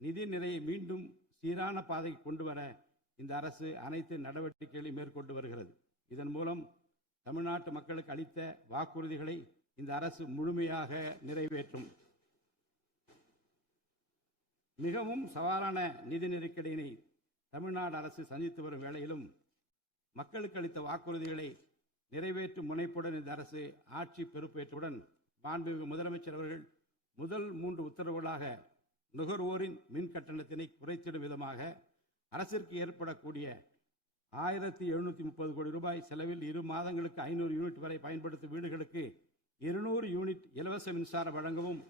நிதி நிலையை மீண்டும் சீரான பாதைக்கு கொண்டு வர இந்த அரசு அனைத்து நடவடிக்கைகளையும் மேற்கொண்டு வருகிறது. இதன் மூலம் தமிழ்நாட்டு மக்களுக்கு அளித்த வாக்குறுதிகளை இந்த அரசு முழுமையாக நிறைவேற்றும். மிகவும் சவாலான நிதி நெருக்கடியினை தமிழ்நாடு அரசு சந்தித்து வரும் வேளையிலும் மக்களுக்கு அளித்த வாக்குறுதிகளை நிறைவேற்றும் முனைப்புடன் இந்த அரசு ஆட்சி பொறுப்பேற்றவுடன் மாண்புமிகு முதலமைச்சர் அவர்கள் முதல் 3 உத்தரவுகளாக நுகர்வோரின் மின் கட்டணத்தினை குறைத்திடும் விதமாக அரசிற்கு ஏற்படக்கூடிய 1730 கோடி ரூபாய் செலவில் 2 மாதங்களுக்கு 500 யூனிட் வரை பயன்படுத்தும் வீடுகளுக்கு 200 யூனிட் இலவச மின்சாரம் வழங்கவும்,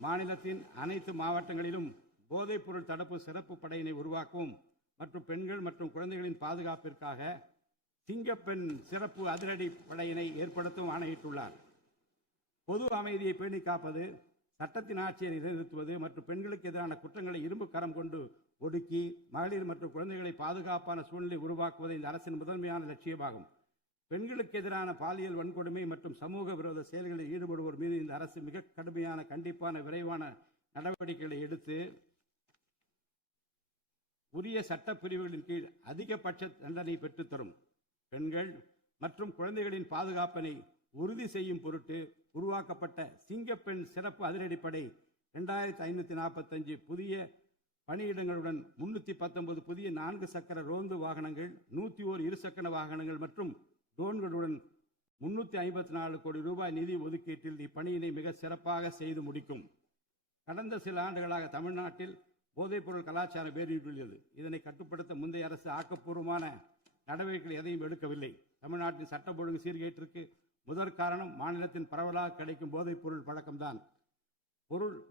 மாநிலத்தின் அனைத்து மாவட்டங்களிலும் போதைப்பொருள் தடுப்பு சிறப்பு படையினை உருவாக்கவும் மற்றும் பெண்கள் மற்றும் குழந்தைகளின் பாதுகாப்பிற்காக சிங்கப்பெண் சிறப்பு அதிரடி படையினை ஏற்படுத்தவும் ஆணையிட்டுள்ளார். பொது அமைதியை பேணி காப்பது, சட்டத்தின் ஆட்சியை நிலைநிறுத்துவது மற்றும் பெண்களுக்கு எதிரான குற்றங்களை இரும்பு கரம் கொண்டு ஒடுக்கி மகளிர் மற்றும் குழந்தைகளை பாதுகாப்பான சூழ்நிலை உருவாக்குவது இந்த அரசின் முதன்மையான லட்சியமாகும். பெண்களுக்கு எதிரான பாலியல் வன்கொடுமை மற்றும் சமூக விரோத செயல்களில் ஈடுபடுவோர் மீது இந்த அரசு மிக கடுமையான கண்டிப்பான விரைவான நடவடிக்கைகளை எடுத்து உரிய சட்டப்பிரிவுகளின் கீழ் அதிகபட்ச தண்டனை பெற்றுத்தரும். பெண்கள் மற்றும் குழந்தைகளின் பாதுகாப்பினை உறுதி செய்யும் பொருட்டு உருவாக்கப்பட்ட சிங்கப்பெண் சிறப்பு அதிரடிப்படை 2545 புதிய பணியிடங்களுடன் 319 புதிய 4 சக்கர ரோந்து வாகனங்கள், 101 இருசக்கர வாகனங்கள் மற்றும் ட்ரோன்களுடன் 354 கோடி ரூபாய் நிதி ஒதுக்கீட்டில் இப்பணியினை மிக சிறப்பாக செய்து முடிக்கும். கடந்த சில ஆண்டுகளாக தமிழ்நாட்டில் போதைப்பொருள் கலாச்சாரம் வேரூன்றியுள்ளது. இதனை கட்டுப்படுத்த முந்தைய அரசு ஆக்கப்பூர்வமான நடவடிக்கைகள் எதையும் எடுக்கவில்லை. தமிழ்நாட்டின் சட்டம் ஒழுங்கு சீர்கேட்டிற்கு முதற் காரணம் மாநிலத்தின் பரவலாக கிடைக்கும் போதைப்பொருள் பழக்கம்தான்.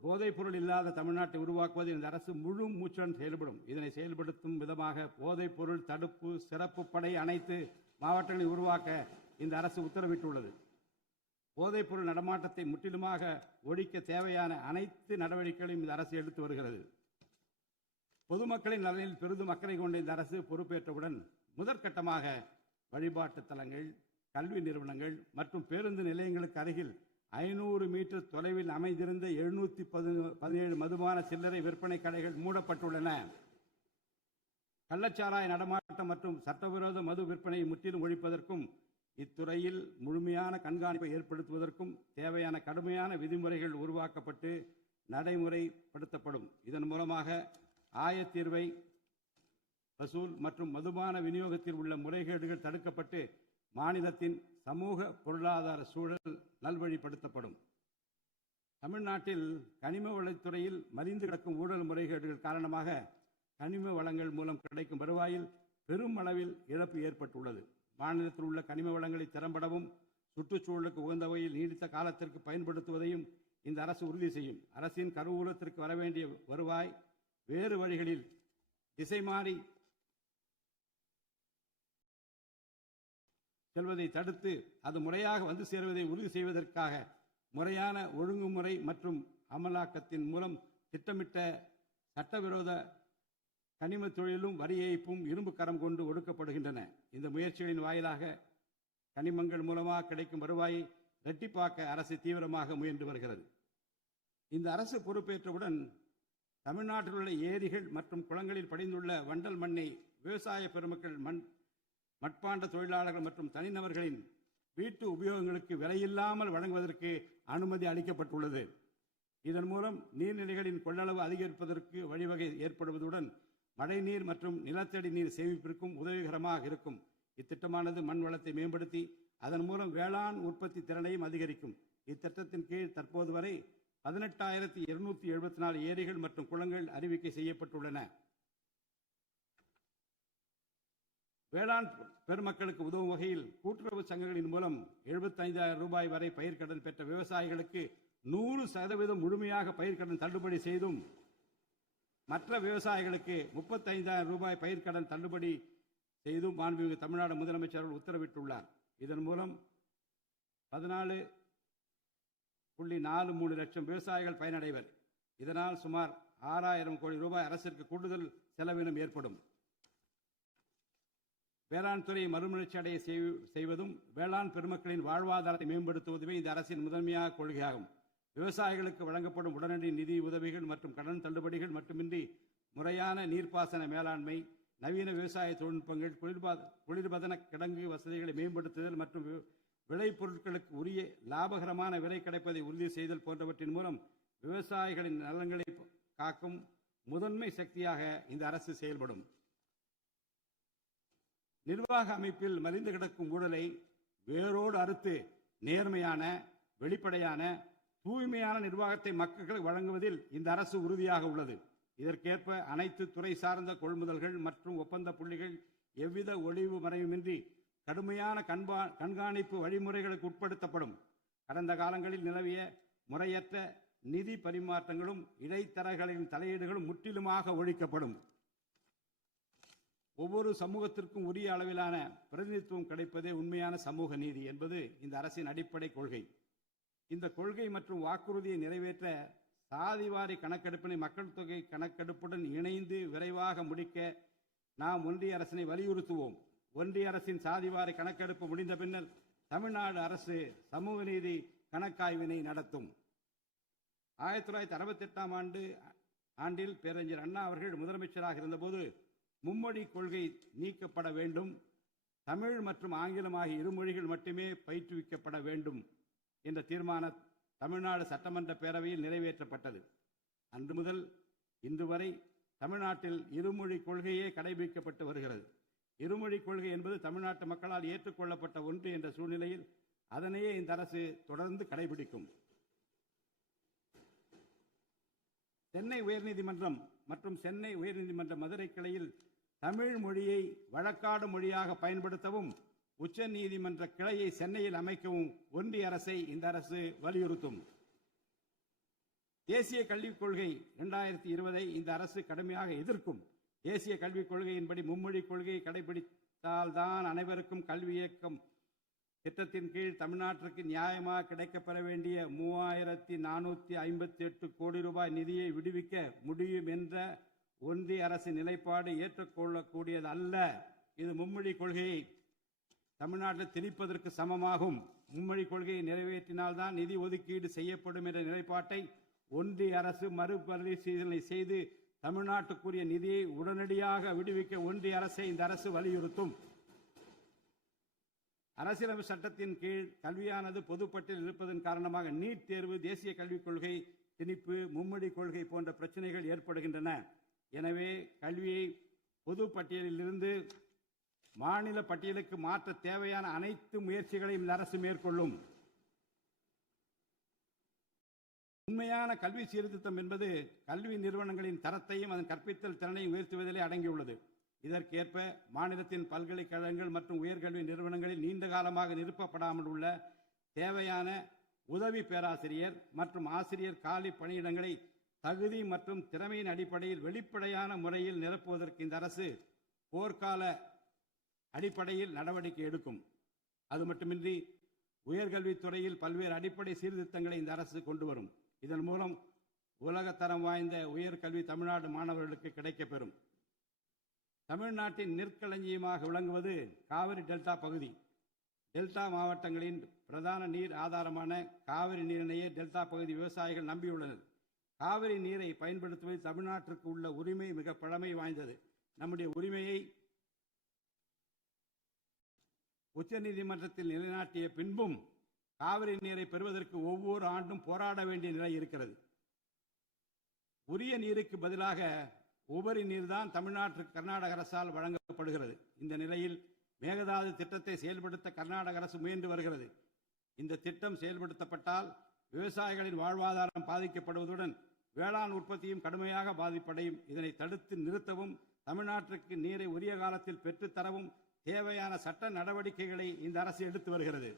போதைப்பொருள் இல்லாத தமிழ்நாட்டை உருவாக்குவது இந்த அரசு முழு மூச்சுடன் செயல்படும். இதனை செயல்படுத்தும் விதமாக போதைப்பொருள் தடுப்பு சிறப்பு படை அனைத்து மாவட்டங்களில் உருவாக்க இந்த அரசு உத்தரவிட்டுள்ளது. போதைப்பொருள் நடமாட்டத்தை முற்றிலுமாக ஒழிக்க தேவையான அனைத்து நடவடிக்கைகளையும் இந்த அரசு எடுத்து வருகிறது. பொதுமக்களின் நலனில் பெரிதும் அக்கறை கொண்ட இந்த அரசு பொறுப்பேற்றவுடன் முதற்கட்டமாக வழிபாட்டு தலங்கள், கல்வி நிறுவனங்கள் மற்றும் பேருந்து நிலையங்களுக்கு அருகில் 500 மீட்டர் தொலைவில் அமைந்திருந்த 717 மதுபான சில்லறை விற்பனை கடைகள் மூடப்பட்டுள்ளன. கள்ளச்சாராய நடமாட்டம் மற்றும் சட்டவிரோத மது விற்பனையை முற்றிலும் ஒழிப்பதற்கும் இத்துறையில் முழுமையான கண்காணிப்பை ஏற்படுத்துவதற்கும் தேவையான கடுமையான விதிமுறைகள் உருவாக்கப்பட்டு நடைமுறைப்படுத்தப்படும். இதன் மூலமாக ஆயத்தீர்வை வசூல் மற்றும் மதுபான விநியோகத்தில் உள்ள முறைகேடுகள் தடுக்கப்பட்டு மாநிலத்தின் சமூக பொருளாதார சூழல் நல்வழிப்படுத்தப்படும். தமிழ்நாட்டில் கனிம வளத்துறையில் மலிந்து கிடக்கும் ஊழல் முறைகேடுகள் காரணமாக கனிம வளங்கள் மூலம் கிடைக்கும் வருவாயில் பெரும் அளவில் இழப்பு ஏற்பட்டுள்ளது. மாநிலத்தில் உள்ள கனிம வளங்களை திறம்படவும் சுற்றுச்சூழலுக்கு உகந்த வகையில் நீடித்த காலத்திற்கு பயன்படுத்துவதையும் இந்த அரசு உறுதி செய்யும். அரசின் கருவூலத்திற்கு வரவேண்டிய வருவாய் வேறு வழிகளில் திசை மாறி செல்வதை தடுத்து அது முறையாக வந்து சேருவதை உறுதி செய்வதற்காக முறையான ஒழுங்குமுறை மற்றும் அமலாக்கத்தின் மூலம் திட்டமிட்ட சட்டவிரோத கனிம தொழிலும் வரி ஏய்ப்பும் இரும்பு கரம் கொண்டு ஒடுக்கப்படுகின்றன. இந்த முயற்சிகளின் வாயிலாக கனிமங்கள் மூலமாக கிடைக்கும் வருவாயை இரட்டிப்பாக்க அரசு தீவிரமாக முயன்று வருகிறது. இந்த அரசு பொறுப்பேற்றவுடன் தமிழ்நாட்டில் உள்ள ஏரிகள் மற்றும் குளங்களில் படிந்துள்ள வண்டல் மண்ணை விவசாய பெருமக்கள், மட்பாண்ட தொழிலாளர்கள் மற்றும் தனிநபர்களின் வீட்டு உபயோகங்களுக்கு விலையில்லாமல் வழங்குவதற்கு அனுமதி அளிக்கப்பட்டுள்ளது. இதன் மூலம் நீர்நிலைகளின் கொள்ளளவு அதிகரிப்பதற்கு வழிவகை ஏற்படுவதுடன் மழைநீர் மற்றும் நிலத்தடி நீர் சேமிப்பிற்கும் உதவிகரமாக இருக்கும். இத்திட்டமானது மண் வளத்தை மேம்படுத்தி அதன் மூலம் வேளாண் உற்பத்தி திறனையும் அதிகரிக்கும். இத்திட்டத்தின் கீழ் தற்போது வரை 18,274 ஏரிகள் மற்றும் குளங்கள் அறிவிக்கை செய்யப்பட்டுள்ளன. வேளாண் பெருமக்களுக்கு உதவும் வகையில் கூட்டுறவு சங்கங்களின் மூலம் 75,000 ரூபாய் வரை பயிர்க்கடன் பெற்ற விவசாயிகளுக்கு 100% முழுமையாக பயிர்க்கடன் தள்ளுபடி செய்தும், மற்ற விவசாயிகளுக்கு 35,000 ரூபாய் பயிர்க்கடன் தள்ளுபடி செய்தும் மாண்புமிகு தமிழ்நாடு முதலமைச்சர் உத்தரவிட்டுள்ளார். இதன் மூலம் 14.43 லட்சம் விவசாயிகள் பயனடைவர். இதனால் சுமார் 6,000 கோடி ரூபாய் அரசிற்கு கூடுதல் செலவினம் ஏற்படும். வேளாண் துறையை மறுமலர்ச்சி அடைய செய்வதும் வேளாண் பெருமக்களின் வாழ்வாதாரத்தை மேம்படுத்துவதுமே இந்த அரசின் முதன்மையாக கொள்கையாகும். விவசாயிகளுக்கு வழங்கப்படும் உடனடி நிதி உதவிகள் மற்றும் கடன் தள்ளுபடிகள் மட்டுமின்றி முறையான நீர்ப்பாசன மேலாண்மை, நவீன விவசாய தொழில்நுட்பங்கள், குளிர்பதன கிடங்கு வசதிகளை மேம்படுத்துதல் மற்றும் விளைபொருட்களுக்கு உரிய லாபகரமான விலை கிடைப்பதை உறுதி செய்தல் போன்றவற்றின் மூலம் விவசாயிகளின் நலன்களை காக்கும் முதன்மை சக்தியாக இந்த அரசு செயல்படும். நிர்வாக அமைப்பில் மலிந்து கிடக்கும் ஊழலை வேரோடு அறுத்து நேர்மையான, வெளிப்படையான, தூய்மையான நிர்வாகத்தை மக்களுக்கு வழங்குவதில் இந்த அரசு உறுதியாக உள்ளது. இதற்கேற்ப அனைத்து துறை சார்ந்த கொள்முதல்கள் மற்றும் ஒப்பந்த புள்ளிகள் எவ்வித ஒளிவு மறைவுமின்றி கடுமையான கண்காணிப்பு வழிமுறைகளுக்கு உட்படுத்தப்படும். கடந்த காலங்களில் நிலவிய முறையற்ற நிதி பரிமாற்றங்களும் இடைத்தரகர்களின் தலையீடுகளும் முற்றிலுமாக ஒழிக்கப்படும். ஒவ்வொரு சமூகத்திற்கும் உரிய அளவிலான பிரதிநிதித்துவம் கிடைப்பதே உண்மையான சமூக நீதி என்பது இந்த அரசின் அடிப்படை கொள்கை. இந்த கொள்கை மற்றும் வாக்குறுதியை நிறைவேற்ற சாதிவாரி கணக்கெடுப்பினை மக்கள் தொகை கணக்கெடுப்புடன் இணைந்து விரைவாக முடிக்க நாம் ஒன்றிய அரசினை வலியுறுத்துவோம். ஒன்றிய அரசின் சாதிவாரி கணக்கெடுப்பு முடிந்த பின்னர் தமிழ்நாடு அரசு சமூக நீதி கணக்காய்வினை நடத்தும். 1968 ஆண்டில் பேரறிஞர் அண்ணா அவர்கள் முதலமைச்சராக இருந்தபோது மும்மொழி கொள்கை நீக்கப்பட வேண்டும், தமிழ் மற்றும் ஆங்கிலம் ஆகிய இருமொழிகள் மட்டுமே பயிற்றுவிக்கப்பட வேண்டும் என்ற தீர்மானம் தமிழ்நாடு சட்டமன்ற பேரவையில் நிறைவேற்றப்பட்டது. அன்று முதல் இன்று வரை தமிழ்நாட்டில் இருமொழி கொள்கையே கடைபிடிக்கப்பட்டு வருகிறது. இருமொழி கொள்கை என்பது தமிழ்நாட்டு மக்களால் ஏற்றுக்கொள்ளப்பட்ட ஒன்று என்ற சூழ்நிலையில் அதனையே இந்த அரசு தொடர்ந்து கடைபிடிக்கும். சென்னை உயர்நீதிமன்றம் மற்றும் சென்னை உயர்நீதிமன்ற மதுரை கிளையில் தமிழ் மொழியை வழக்காடு மொழியாக பயன்படுத்தவும் உச்ச நீதிமன்ற கிளையை சென்னையில் அமைக்கவும் ஒன்றிய அரசை இந்த அரசு வலியுறுத்தும். தேசிய கல்விக் கொள்கை 2020 இந்த அரசு கடுமையாக எதிர்க்கும். தேசிய கல்விக் கொள்கையின்படி மும்மொழி கொள்கையை கடைபிடித்தால்தான் அனைவருக்கும் கல்வி இயக்கம் திட்டத்தின் கீழ் தமிழ்நாட்டிற்கு நியாயமாக கிடைக்கப்பெற வேண்டிய 3458 கோடி ரூபாய் நிதியை விடுவிக்க முடியும் என்ற ஒன்றிய அரசின் நிலைப்பாடு ஏற்றுக்கொள்ளக்கூடியது அல்ல. இது மும்மொழி கொள்கையை தமிழ்நாட்டில் திணிப்பதற்கு சமமாகும். மும்மொழி கொள்கையை நிறைவேற்றினால்தான் நிதி ஒதுக்கீடு செய்யப்படும் என்ற நிலைப்பாட்டை ஒன்றிய அரசு மறுபரிசீலனை செய்து தமிழ்நாட்டுக்குரிய நிதியை உடனடியாக விடுவிக்க ஒன்றிய அரசை இந்த அரசு வலியுறுத்தும். அரசியலமைப்பு சட்டத்தின் கீழ் கல்வியானது பொதுப்பட்டியலில் இருப்பதன் காரணமாக நீட் தேர்வு, தேசிய கல்விக் கொள்கை திணிப்பு, மும்மொழி கொள்கை போன்ற பிரச்சனைகள் ஏற்படுகின்றன. எனவே கல்வியை பொது பட்டியலில் இருந்து மாநில பட்டியலுக்கு மாற்ற தேவையான அனைத்து முயற்சிகளையும் இந்த அரசு மேற்கொள்ளும். உண்மையான கல்வி சீர்திருத்தம் என்பது கல்வி நிறுவனங்களின் தரத்தையும் அதன் கற்பித்தல் திறனையும் உயர்த்துவதிலே அடங்கியுள்ளது. இதற்கேற்ப மாநிலத்தின் பல்கலைக்கழகங்கள் மற்றும் உயர்கல்வி நிறுவனங்களில் நீண்ட காலமாக நிரப்பப்படாமல் உள்ள தேவையான உதவி பேராசிரியர் மற்றும் ஆசிரியர் காலி பணியிடங்களை தகுதி மற்றும் திறமையின் அடிப்படையில் வெளிப்படையான முறையில் நிரப்புவதற்கு இந்த அரசு போர்க்கால அடிப்படையில் நடவடிக்கை எடுக்கும். அது மட்டுமின்றி உயர்கல்வித்துறையில் பல்வேறு அடிப்படை சீர்திருத்தங்களை இந்த அரசு கொண்டு வரும். இதன் மூலம் உலகத்தரம் வாய்ந்த உயர்கல்வி தமிழ்நாடு மாணவர்களுக்கு கிடைக்கப்பெறும். தமிழ்நாட்டின் நெற்களஞ்சியமாக விளங்குவது காவிரி டெல்டா பகுதி. டெல்டா மாவட்டங்களின் பிரதான நீர் ஆதாரமான காவிரி நீரினையே டெல்டா பகுதி விவசாயிகள் நம்பியுள்ளனர். காவிரி நீரை பயன்படுத்துவதில் தமிழ்நாட்டிற்கு உள்ள உரிமை மிக பழமை வாய்ந்தது. நம்முடைய உரிமையை உச்சநீதிமன்றத்தில் நிலைநாட்டிய பின்பும் காவிரி நீரை பெறுவதற்கு ஒவ்வொரு ஆண்டும் போராட வேண்டிய நிலை இருக்கிறது. உரிய நீருக்கு பதிலாக உபரி நீர்தான் தமிழ்நாட்டிற்கு கர்நாடக அரசால் வழங்கப்படுகிறது. இந்த நிலையில் மேகதாது திட்டத்தை செயல்படுத்த கர்நாடக அரசு முயன்று வருகிறது. இந்த திட்டம் செயல்படுத்தப்பட்டால் விவசாயிகளின் வாழ்வாதாரம் பாதிக்கப்படுவதுடன் வேளாண் உற்பத்தியும் கடுமையாக பாதிப்படையும். இதனை தடுத்து நிறுத்தவும் தமிழ்நாட்டிற்கு நீரை உரிய காலத்தில் பெற்றுத்தரவும் தேவையான சட்ட நடவடிக்கைகளை இந்த அரசு எடுத்து வருகிறது.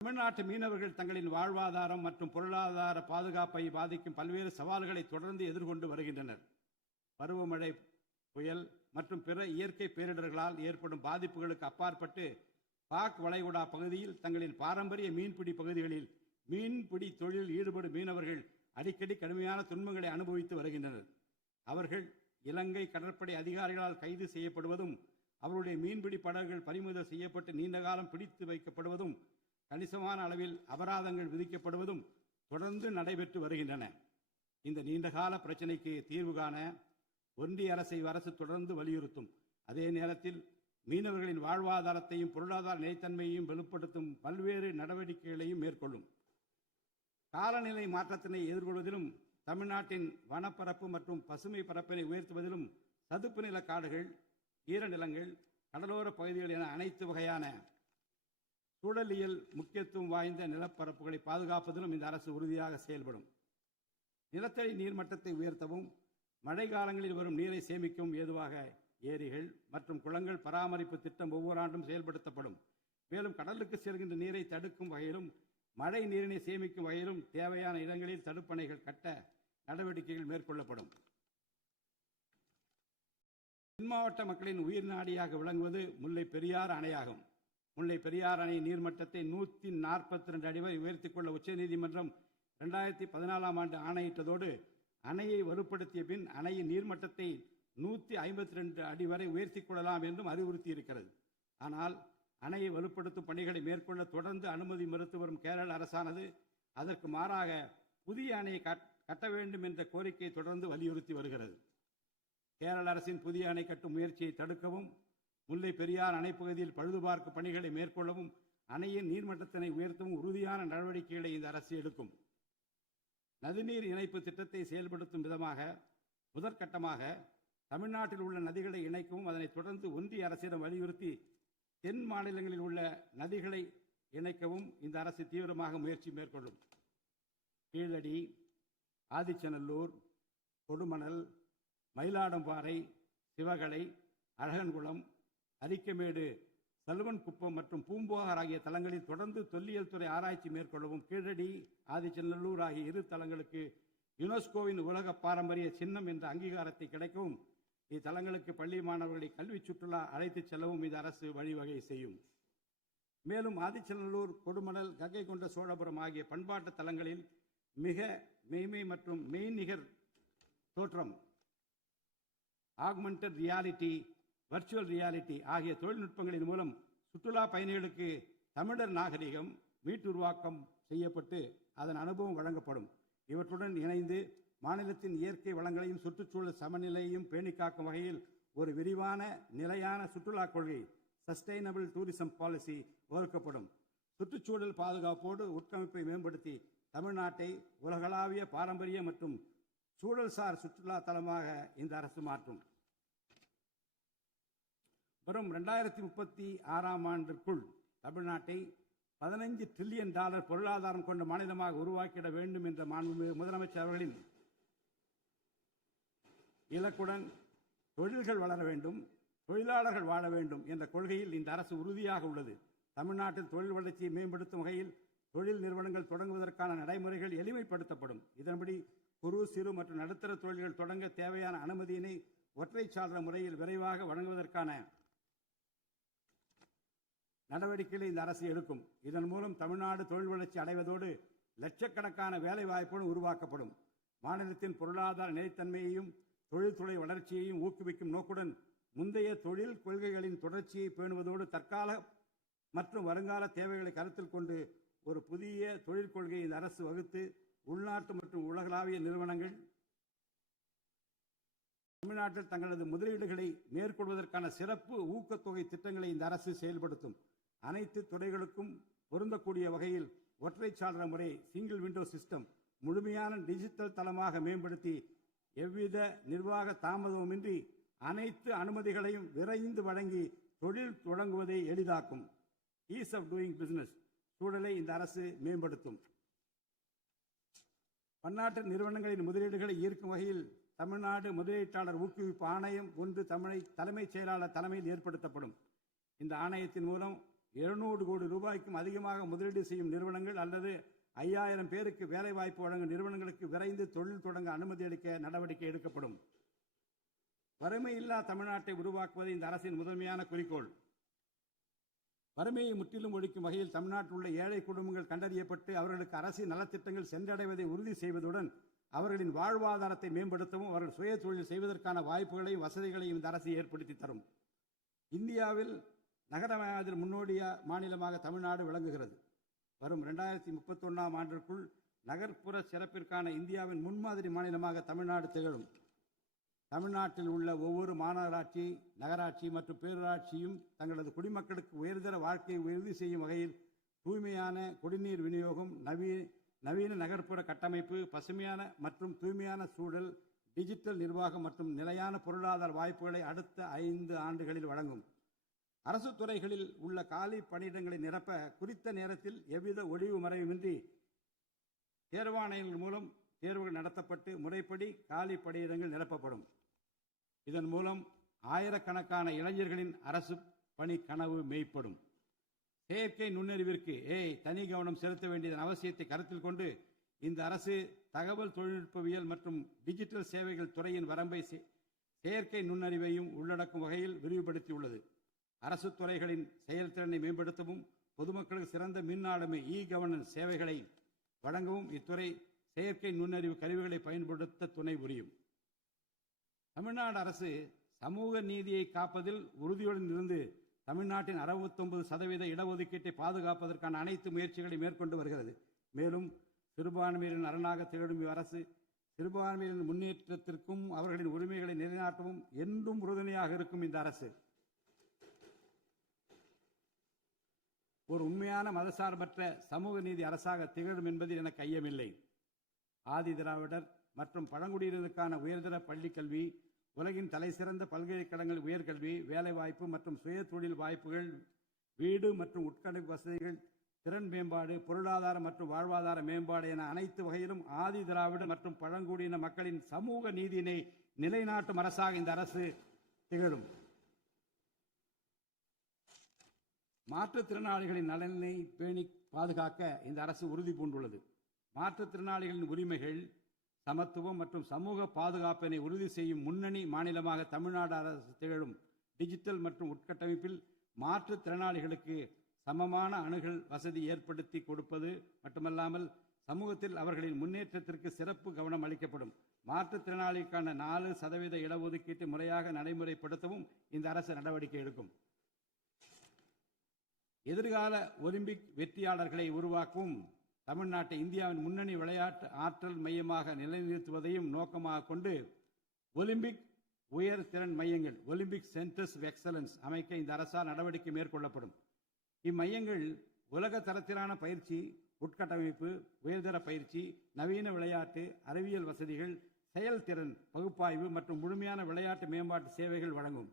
தமிழ்நாட்டு மீனவர்கள் தங்களின் வாழ்வாதாரம் மற்றும் பொருளாதார பாதுகாப்பை பாதிக்கும் பல்வேறு சவால்களை தொடர்ந்து எதிர்கொண்டு வருகின்றனர். பருவமழை, புயல் மற்றும் பிற இயற்கை பேரிடர்களால் ஏற்படும் பாதிப்புகளுக்கு அப்பாற்பட்டு பாக் வளைகுடா பகுதியில் தங்களின் பாரம்பரிய மீன்பிடி பகுதிகளில் மீன்பிடி தொழிலில் ஈடுபடும் மீனவர்கள் அடிக்கடி கடுமையான துன்பங்களை அனுபவித்து வருகின்றனர். அவர்கள் இலங்கை கடற்படை அதிகாரிகளால் கைது செய்யப்படுவதும் அவருடைய மீன்பிடி படகுகள் பறிமுதல் செய்யப்பட்டு நீண்ட காலம் பிடித்து வைக்கப்படுவதும் கணிசமான அளவில் அபராதங்கள் விதிக்கப்படுவதும் தொடர்ந்து நடைபெற்று வருகின்றன. இந்த நீண்டகால பிரச்சினைக்கு தீர்வு காண ஒன்றிய அரசு தொடர்ந்து வலியுறுத்தும். அதே நேரத்தில் மீனவர்களின் வாழ்வாதாரத்தையும் பொருளாதார நிலைத்தன்மையையும் வலுப்படுத்தும் பல்வேறு நடவடிக்கைகளையும் மேற்கொள்ளும். காலநிலை மாற்றத்தினை எதிர்கொள்வதிலும் தமிழ்நாட்டின் வனப்பரப்பு மற்றும் பசுமை பரப்பினை உயர்த்துவதிலும் சதுப்பு நில காடுகள், ஈரநிலங்கள், கடலோர பகுதிகள் என அனைத்து வகையான சூழலியல் முக்கியத்துவம் வாய்ந்த நிலப்பரப்புகளை பாதுகாப்பதிலும் இந்த அரசு உறுதியாக செயல்படும். நிலத்தடி நீர்மட்டத்தை உயர்த்தவும் மழை காலங்களில் வரும் நீரை சேமிக்கவும் ஏதுவாக ஏரிகள் மற்றும் குளங்கள் பராமரிப்பு திட்டம் ஒவ்வொரு ஆண்டும் செயல்படுத்தப்படும். மேலும் கடலுக்கு செல்கின்ற நீரை தடுக்கும் வகையிலும் மழை நீரினை சேமிக்கும் வகையிலும் தேவையான இடங்களில் தடுப்பணைகள் கட்ட நடவடிக்கைகள் மேற்கொள்ளப்படும். தென் மாவட்ட மக்களின் உயிர் நாடியாக விளங்குவது முல்லை பெரியாறு அணையாகும். முல்லை பெரியாறு அணை நீர்மட்டத்தை 142 அடி வரை உயர்த்திக் கொள்ள உச்சநீதிமன்றம் 2014 ஆண்டு ஆணையிட்டதோடு அணையை வலுப்படுத்திய பின் அணையின் நீர்மட்டத்தை 152 அடி வரை உயர்த்திக் கொள்ளலாம் என்றும் அறிவுறுத்தி இருக்கிறது. ஆனால் அணையை வலுப்படுத்தும் பணிகளை மேற்கொள்ள தொடர்ந்து அனுமதி மறுத்து வரும் கேரள அரசானது அதற்கு மாறாக புதிய அணையை கட்ட வேண்டும் என்ற கோரிக்கையை தொடர்ந்து வலியுறுத்தி வருகிறது. கேரள அரசின் புதிய அணை கட்டும் முயற்சியை தடுக்கவும், முல்லை பெரியார் அணைப்பகுதியில் பழுதுபார்க்கும் பணிகளை மேற்கொள்ளவும், அணையின் நீர்மட்டத்தினை உயர்த்தவும் உறுதியான நடவடிக்கைகளை இந்த அரசு எடுக்கும். நதிநீர் இணைப்பு திட்டத்தை செயல்படுத்தும் விதமாக முதற்கட்டமாக தமிழ்நாட்டில் உள்ள நதிகளை இணைக்கவும், அதனைத் தொடர்ந்து ஒன்றிய அரசிடம் வலியுறுத்தி தென் மாநிலங்களில் உள்ள நதிகளை இணைக்கவும் இந்த அரசு தீவிரமாக முயற்சி மேற்கொள்ளும். கீழடி, ஆதிச்சநல்லூர், கொடுமணல், மயிலாடும்பாறை, சிவகலை, அழகன்குளம், அரிக்கமேடு, சல்வன்குப்பம் மற்றும் பூம்புகார் ஆகிய தலங்களில் தொடர்ந்து தொல்லியல் துறை ஆராய்ச்சி மேற்கொள்ளவும், கீழடி, ஆதிச்சநல்லூர் ஆகிய இரு தலங்களுக்கு யுனெஸ்கோவின் உலக பாரம்பரிய சின்னம் என்ற அங்கீகாரத்தை கிடைக்கவும், இத்தலங்களுக்கு பள்ளி மாணவர்களை கல்வி சுற்றுலா அழைத்துச் செல்லவும் இந்த அரசு வழிவகை செய்யும். மேலும் ஆதிச்சநல்லூர், கொடுமணல், கங்கை கொண்ட சோழபுரம் ஆகிய பண்பாட்டு தலங்களில் மிக மெய்மை மற்றும் மெய்நிகர் தோற்றம், ஆக்மெண்டட் ரியாலிட்டி, வர்ச்சுவல் ரியாலிட்டி ஆகிய தொழில்நுட்பங்களின் மூலம் சுற்றுலா பயணிகளுக்கு தமிழர் நாகரிகம் மீட்டுருவாக்கம் செய்யப்பட்டு அதன் அனுபவம் வழங்கப்படும். இவற்றுடன் இணைந்து மாநிலத்தின் இயற்கை வளங்களையும் சுற்றுச்சூழல் சமநிலையையும் பேணி காக்கும் வகையில் ஒரு விரிவான நிலையான சுற்றுலா கொள்கை, சஸ்டைனபிள் டூரிசம் பாலிசி வகுக்கப்படும். சுற்றுச்சூழல் பாதுகாப்போடு உட்கமைப்பை மேம்படுத்தி தமிழ்நாட்டை உலகளாவிய பாரம்பரிய மற்றும் சூழல்சார் சுற்றுலா தலமாக இந்த அரசு மாற்றும். வரும் 2036ஆம் ஆண்டிற்குள் தமிழ்நாட்டை $15 டிரில்லியன் பொருளாதாரம் கொண்ட மாநிலமாக உருவாக்கிட வேண்டும் என்ற முதலமைச்சர் அவர்களின் இலக்குடன் தொழில்கள் வளர வேண்டும், தொழிலாளர்கள் வாழ வேண்டும் என்ற கொள்கையில் இந்த அரசு உறுதியாக உள்ளது. தமிழ்நாட்டில் தொழில் வளர்ச்சியை மேம்படுத்தும் வகையில் தொழில் நிறுவனங்கள் தொடங்குவதற்கான நடைமுறைகள் எளிமைப்படுத்தப்படும். இதன்படி குறு, சிறு மற்றும் நடுத்தர தொழில்கள் தொடங்க தேவையான அனுமதியினை ஒற்றைச்சாளர முறையில் விரைவாக வழங்குவதற்கான நடவடிக்கைகளை இந்த அரசு எடுக்கும். இதன் மூலம் தமிழ்நாடு தொழில் வளர்ச்சி அடைவதோடு லட்சக்கணக்கான வேலை வாய்ப்புகள் உருவாக்கப்படும். மாநிலத்தின் பொருளாதார நிலைத்தன்மையையும் தொழில்துறை வளர்ச்சியையும் ஊக்குவிக்கும் நோக்குடன் முந்தைய தொழில் கொள்கைகளின் தொடர்ச்சியை பேணுவதோடு தற்கால மற்றும் வருங்கால தேவைகளை கருத்தில் கொண்டு ஒரு புதிய தொழில் கொள்கையை இந்த அரசு வகுத்து உள்நாட்டு மற்றும் உலகளாவிய நிறுவனங்கள் தமிழ்நாட்டில் தங்களது முதலீடுகளை மேற்கொள்வதற்கான சிறப்பு ஊக்கத்தொகை திட்டங்களை இந்த அரசு செயல்படுத்தும். அனைத்து துறைகளுக்கும் பொருந்தக்கூடிய வகையில் ஒற்றைச்சாளர முறை, சிங்கிள் விண்டோ சிஸ்டம் முழுமையான டிஜிட்டல் தளமாக மேம்படுத்தி எவ்வித நிர்வாக தாமதமுமின்றி அனைத்து அனுமதிகளையும் விரைந்து வழங்கி தொழில் தொடங்குவதை எளிதாக்கும். ஈஸ் ஆஃப் டூயிங் பிசினஸ் சூழலை இந்த அரசு மேம்படுத்தும். பன்னாட்டு நிறுவனங்களின் முதலீடுகளை ஈர்க்கும் வகையில் தமிழ்நாடு முதலீட்டாளர் ஊக்குவிப்பு ஆணையம் ஒன்று தலைமைச் செயலாளர் தலைமையில் ஏற்படுத்தப்படும். இந்த ஆணையத்தின் மூலம் 200 கோடி ரூபாய்க்கும் அதிகமாக முதலீடு செய்யும் நிறுவனங்கள் அல்லது 5000 பேருக்கு வேலை வாய்ப்பு வழங்கும் நிறுவனங்களுக்கு விரைந்து தொழில் தொடங்க அனுமதி அளிக்க நடவடிக்கை எடுக்கப்படும். வறுமையில்லா தமிழ்நாட்டை உருவாக்குவது இந்த அரசின் முதன்மையான குறிக்கோள். வறுமையை முற்றிலும் ஒழிக்கும் வகையில் தமிழ்நாட்டில் உள்ள ஏழை குடும்பங்கள் கண்டறியப்பட்டு அவர்களுக்கு அரசின் நலத்திட்டங்கள் சென்றடைவதை உறுதி செய்வதுடன் அவர்களின் வாழ்வாதாரத்தை மேம்படுத்தவும் அவர்கள் சுய தொழில் செய்வதற்கான வாய்ப்புகளையும் வசதிகளையும் இந்த அரசு ஏற்படுத்தி தரும். இந்தியாவில் நகரமயமாதல் முன்னோடிய மாநிலமாக தமிழ்நாடு விளங்குகிறது. வரும் 2031ஆம் ஆண்டிற்குள் நகர்ப்புற சிறப்பிற்கான இந்தியாவின் முன்மாதிரி மாநிலமாக தமிழ்நாடு திகழும். தமிழ்நாட்டில் உள்ள ஒவ்வொரு மாநகராட்சி, நகராட்சி மற்றும் பேரூராட்சியும் தங்களது குடிமக்களுக்கு உயர்தர வாழ்க்கையை உறுதி செய்யும் வகையில் தூய்மையான குடிநீர் விநியோகம், நவீன நகர்ப்புற கட்டமைப்பு, பசுமையான மற்றும் தூய்மையான சூழல், டிஜிட்டல் நிர்வாகம் மற்றும் நிலையான பொருளாதார வாய்ப்புகளை அடுத்த 5 ஆண்டுகளில் வழங்கும். அரசு துறைகளில் உள்ள காலி பணியிடங்களை நிரப்ப குறித்த நேரத்தில் எவ்வித ஒளிவு மறைவுமின்றி தேர்வாணையங்கள் மூலம் தேர்வுகள் நடத்தப்பட்டு முறைப்படி காலி பணியிடங்கள் நிரப்பப்படும். இதன் மூலம் ஆயிரக்கணக்கான இளைஞர்களின் அரசு பணி கனவு மெய்ப்படும். செயற்கை நுண்ணறிவிற்கு தனி கவனம் செலுத்த வேண்டியதன் அவசியத்தை கருத்தில் கொண்டு இந்த அரசு தகவல் தொழில்நுட்பவியல் மற்றும் டிஜிட்டல் சேவைகள் துறையின் வரம்பை செயற்கை நுண்ணறிவையும் உள்ளடக்கும் வகையில் விரிவுபடுத்தியுள்ளது. அரசு துறைகளின் செயல்திறனை மேம்படுத்தவும் பொதுமக்களுக்கு சிறந்த மின் ஆளுமை கவர்னன்ஸ் சேவைகளை வழங்கவும் இத்துறை செயற்கை நுண்ணறிவு கருவிகளை பயன்படுத்த துணை புரியும். தமிழ்நாடு அரசு சமூக நீதியை காப்பதில் உறுதியுடன் இருந்து தமிழ்நாட்டின் 69% இடஒதுக்கீட்டை பாதுகாப்பதற்கான அனைத்து முயற்சிகளை மேற்கொண்டு வருகிறது. மேலும் சிறுபான்மையினரின் அரணாக திகழும் அரசு சிறுபான்மையினரின் முன்னேற்றத்திற்கும் அவர்களின் உரிமைகளை நிலைநாட்டவும் என்றும் உறுதுணையாக இருக்கும் இந்த அரசு ஒரு உண்மையான மதசார்பற்ற சமூக நீதி அரசாக திகழும் என்பதில் எனக்கு ஐயமில்லை. ஆதி திராவிடர் மற்றும் பழங்குடியினருக்கான உயர்தர பள்ளிக் கல்வி, உலகின் தலைசிறந்த பல்கலைக்கழகங்கள் உயர்கல்வி, வேலைவாய்ப்பு மற்றும் சுய தொழில் வாய்ப்புகள், வீடு மற்றும் உட்கட்டமைப்பு வசதிகள், திறன் மேம்பாடு, பொருளாதார மற்றும் வாழ்வாதார மேம்பாடு என அனைத்து வகையிலும் ஆதி திராவிடர் மற்றும் பழங்குடியின மக்களின் சமூக நீதியினை நிலைநாட்டும் அரசாக இந்த அரசு திகழும். மாற்றுத்திறனாளிகளின் நலனை பேணி பாதுகாக்க இந்த அரசு உறுதி பூண்டுள்ளது. மாற்றுத்திறனாளிகளின் உரிமைகள், சமத்துவம் மற்றும் சமூக பாதுகாப்பினை உறுதி செய்யும் முன்னணி மாநிலமாக தமிழ்நாடு அரசு திகழும். டிஜிட்டல் மற்றும் உட்கட்டமைப்பில் மாற்றுத்திறனாளிகளுக்கு சமமான அணுகல் வசதி ஏற்படுத்தி கொடுப்பது மட்டுமல்லாமல் சமூகத்தில் அவர்களின் முன்னேற்றத்திற்கு சிறப்பு கவனம் அளிக்கப்படும். மாற்றுத்திறனாளிகளுக்கான 4% இடஒதுக்கீட்டை முறையாக நடைமுறைப்படுத்தவும் இந்த அரசு நடவடிக்கை எடுக்கும். எதிர்கால ஒலிம்பிக் வெற்றியாளர்களை உருவாக்கவும் தமிழ்நாட்டை இந்தியாவின் முன்னணி விளையாட்டு ஆற்றல் மையமாக நிலைநிறுத்துவதையும் நோக்கமாக கொண்டு ஒலிம்பிக் உயர் திறன் மையங்கள் ஒலிம்பிக் சென்டர்ஸ் ஆஃப் எக்ஸலன்ஸ் அமைக்க இந்த அரசால் நடவடிக்கை மேற்கொள்ளப்படும். இம்மையங்கள் உலக தரத்திலான பயிற்சி, உட்கட்டமைப்பு, உயர்தர பயிற்சி, நவீன விளையாட்டு, அறிவியல் வசதிகள், செயல்திறன் பகுப்பாய்வு மற்றும் முழுமையான விளையாட்டு மேம்பாட்டு சேவைகள் வழங்கும்.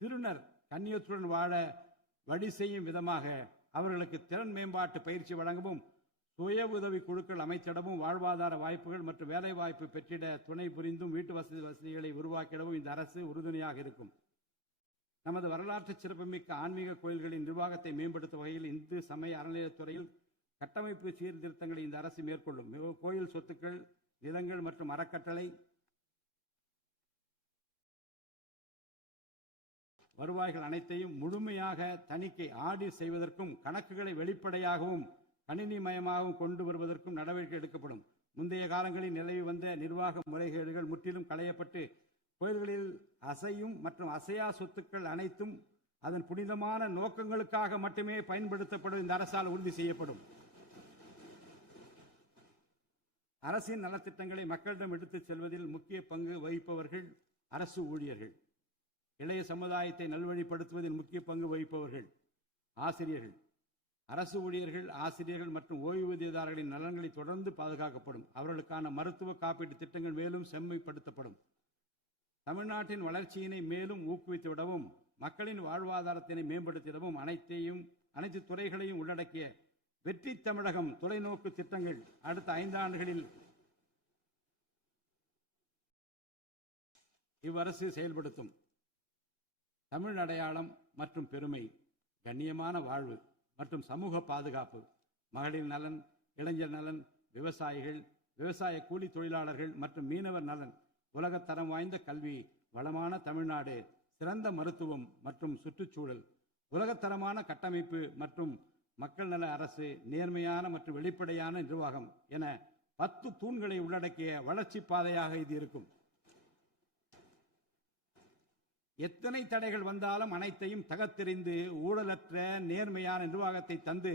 திருநர் கண்ணியத்துடன் வாழ வழி செய்யும் விதமாக அவர்களுக்கு திறன் மேம்பாட்டு பயிற்சி வழங்கவும், சுய உதவி குழுக்கள் அமைத்திடவும், வாழ்வாதார வாய்ப்புகள் மற்றும் வேலை வாய்ப்பு பெற்றிட துணை புரிந்தும் வீட்டு வசதிகளை உருவாக்கிடவும் இந்த அரசு உறுதுணையாக இருக்கும். நமது வரலாற்று சிறப்புமிக்க ஆன்மீக கோயில்களின் நிர்வாகத்தை மேம்படுத்தும் வகையில் இந்து சமய அறநிலையத்துறையில் கட்டமைப்பு சீர்திருத்தங்களை இந்த அரசு மேற்கொள்ளும். கோயில் சொத்துக்கள், நிலங்கள் மற்றும் அறக்கட்டளை வருவாய்கள் அனைத்தையும் முழுமையாக தணிக்கை ஆடிட் செய்வதற்கும் கணக்குகளை வெளிப்படையாகவும் கணினிமயமாகவும் கொண்டு வருவதற்கும் நடவடிக்கை எடுக்கப்படும். முந்தைய காலங்களில் நிலவி வந்த நிர்வாக முறைகேடுகள் முற்றிலும் களையப்பட்டு கோயில்களில் அசையும் மற்றும் அசையா சொத்துக்கள் அனைத்தும் அதன் புனிதமான நோக்கங்களுக்காக மட்டுமே பயன்படுத்தப்படும் இந்த அரசால் உறுதி செய்யப்படும். அரசின் நலத்திட்டங்களை மக்களிடம் எடுத்துச் செல்வதில் முக்கிய பங்கு வகிப்பவர்கள் அரசு ஊழியர்கள். இளைய சமுதாயத்தை நல்வழிப்படுத்துவதில் முக்கிய பங்கு வகிப்பவர்கள் ஆசிரியர்கள். அரசு ஊழியர்கள், ஆசிரியர்கள் மற்றும் ஓய்வூதியதாரர்களின் நலன்களை தொடர்ந்து பாதுகாக்கப்படும். அவர்களுக்கான மருத்துவ காப்பீட்டு திட்டங்கள் மேலும் செம்மைப்படுத்தப்படும். தமிழ்நாட்டின் வளர்ச்சியினை மேலும் ஊக்குவித்துவிடவும், மக்களின் வாழ்வாதாரத்தினை மேம்படுத்திடவும் அனைத்து துறைகளையும் உள்ளடக்கிய வெற்றி தமிழகம் தொலைநோக்கு திட்டங்கள் அடுத்த 5 ஆண்டுகளில் இவ்வரசு செயல்படுத்தும். தமிழ் அடையாளம் மற்றும் பெருமை, கண்ணியமான வாழ்வு மற்றும் சமூக பாதுகாப்பு, மகளிர் நலன், இளைஞர் நலன், விவசாயிகள், விவசாய கூலி தொழிலாளர்கள் மற்றும் மீனவர் நலன், உலகத்தரம் வாய்ந்த கல்வி, வளமான தமிழ்நாடு, சிறந்த மருத்துவம் மற்றும் சுற்றுச்சூழல், உலகத்தரமான கட்டமைப்பு மற்றும் மக்கள் நல அரசு, நேர்மையான மற்றும் வெளிப்படையான நிர்வாகம் என 10 தூண்களை உள்ளடக்கிய வளர்ச்சி பாதையாக இது இருக்கும். எத்தனை தடைகள் வந்தாலும் அனைத்தையும் தகர்த்தெறிந்து ஊழலற்ற நேர்மையான நிர்வாகத்தை தந்து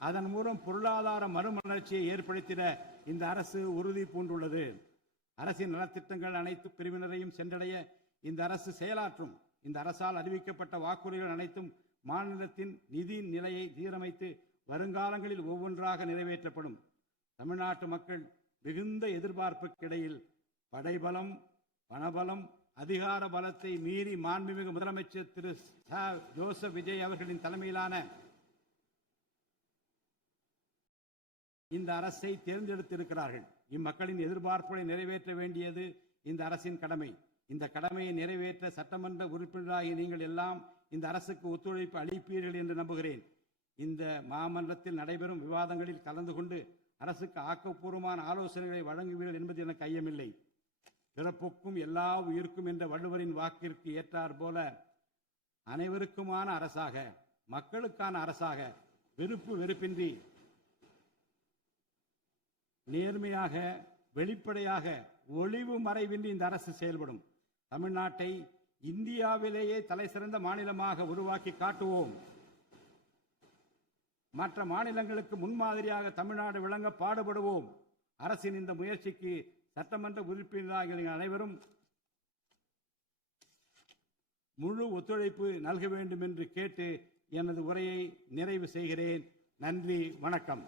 அதன் மூலம் பொருளாதார மறுமலர்ச்சியை ஏற்படுத்திட இந்த அரசு உறுதி பூண்டுள்ளது. அரசின் நலத்திட்டங்கள் அனைத்து பிரிவினரையும் சென்றடைய இந்த அரசு செயலாற்றும். இந்த அரசால் அறிவிக்கப்பட்ட வாக்குறுதிகள் அனைத்தும் மாநிலத்தின் நிதி நிலையை சீரமைத்து வருங்காலங்களில் ஒவ்வொன்றாக நிறைவேற்றப்படும். தமிழ்நாட்டு மக்கள் மிகுந்த எதிர்பார்ப்புக்கிடையில் படைபலம், பணபலம், அதிகார பலத்தை மீறி மாண்புமிகு முதலமைச்சர் திரு ஜோசப் விஜய் அவர்களின் தலைமையிலான இந்த அரசை தேர்ந்தெடுத்திருக்கிறார்கள். இம்மக்களின் எதிர்பார்ப்புகளை நிறைவேற்ற வேண்டியது இந்த அரசின் கடமை. இந்த கடமையை நிறைவேற்ற சட்டமன்ற உறுப்பினராகிய நீங்கள் எல்லாம் இந்த அரசுக்கு ஒத்துழைப்பு அளிப்பீர்கள் என்று நம்புகிறேன். இந்த மாமன்றத்தில் நடைபெறும் விவாதங்களில் கலந்து கொண்டு அரசுக்கு ஆக்கப்பூர்வமான ஆலோசனைகளை வழங்குவீர்கள் என்பது எனக்கு ஐயமில்லை. பிறப்புக்கும் எல்லா உயிருக்கும் என்ற வள்ளுவரின் வாக்கிற்கு ஏற்றார் போல அனைவருக்குமான அரசாக, மக்களுக்கான அரசாக, வெறுப்பின்றி நேர்மையாக, வெளிப்படையாக, ஒளிவு மறைவின்றி இந்த அரசு செயல்படும். தமிழ்நாட்டை இந்தியாவிலேயே தலைசிறந்த மாநிலமாக உருவாக்கி காட்டுவோம். மற்ற மாநிலங்களுக்கு முன்மாதிரியாக தமிழ்நாடு விளங்க பாடுபடுவோம். அரசின் இந்த முயற்சிக்கு சட்டமன்ற உறுப்பினர்கள் அனைவரும் முழு ஒத்துழைப்பு நல்க வேண்டும் என்று கேட்டு எனது உரையை நிறைவு செய்கிறேன். நன்றி, வணக்கம்.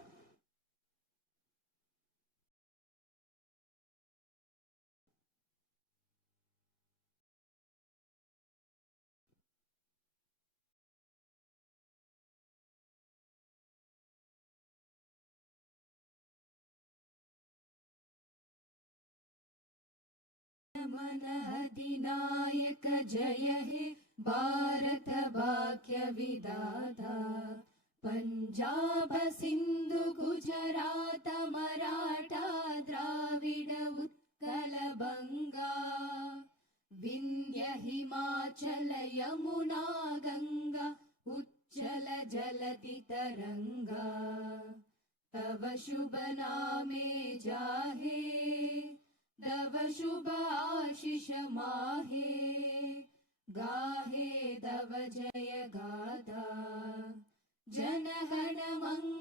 मन अधिनायक जय हे भारत भाग्य विधाता पंजाब सिंधु गुजरात मराठा द्राविड उत्कल बंगा विंध्य हिमाचल यमुना गंगा उच्चल जलति तरंगा तव शुभ नामे जाहे तव शुभ आशीष माहे गाहे तव जय गाथा जनगण मंगल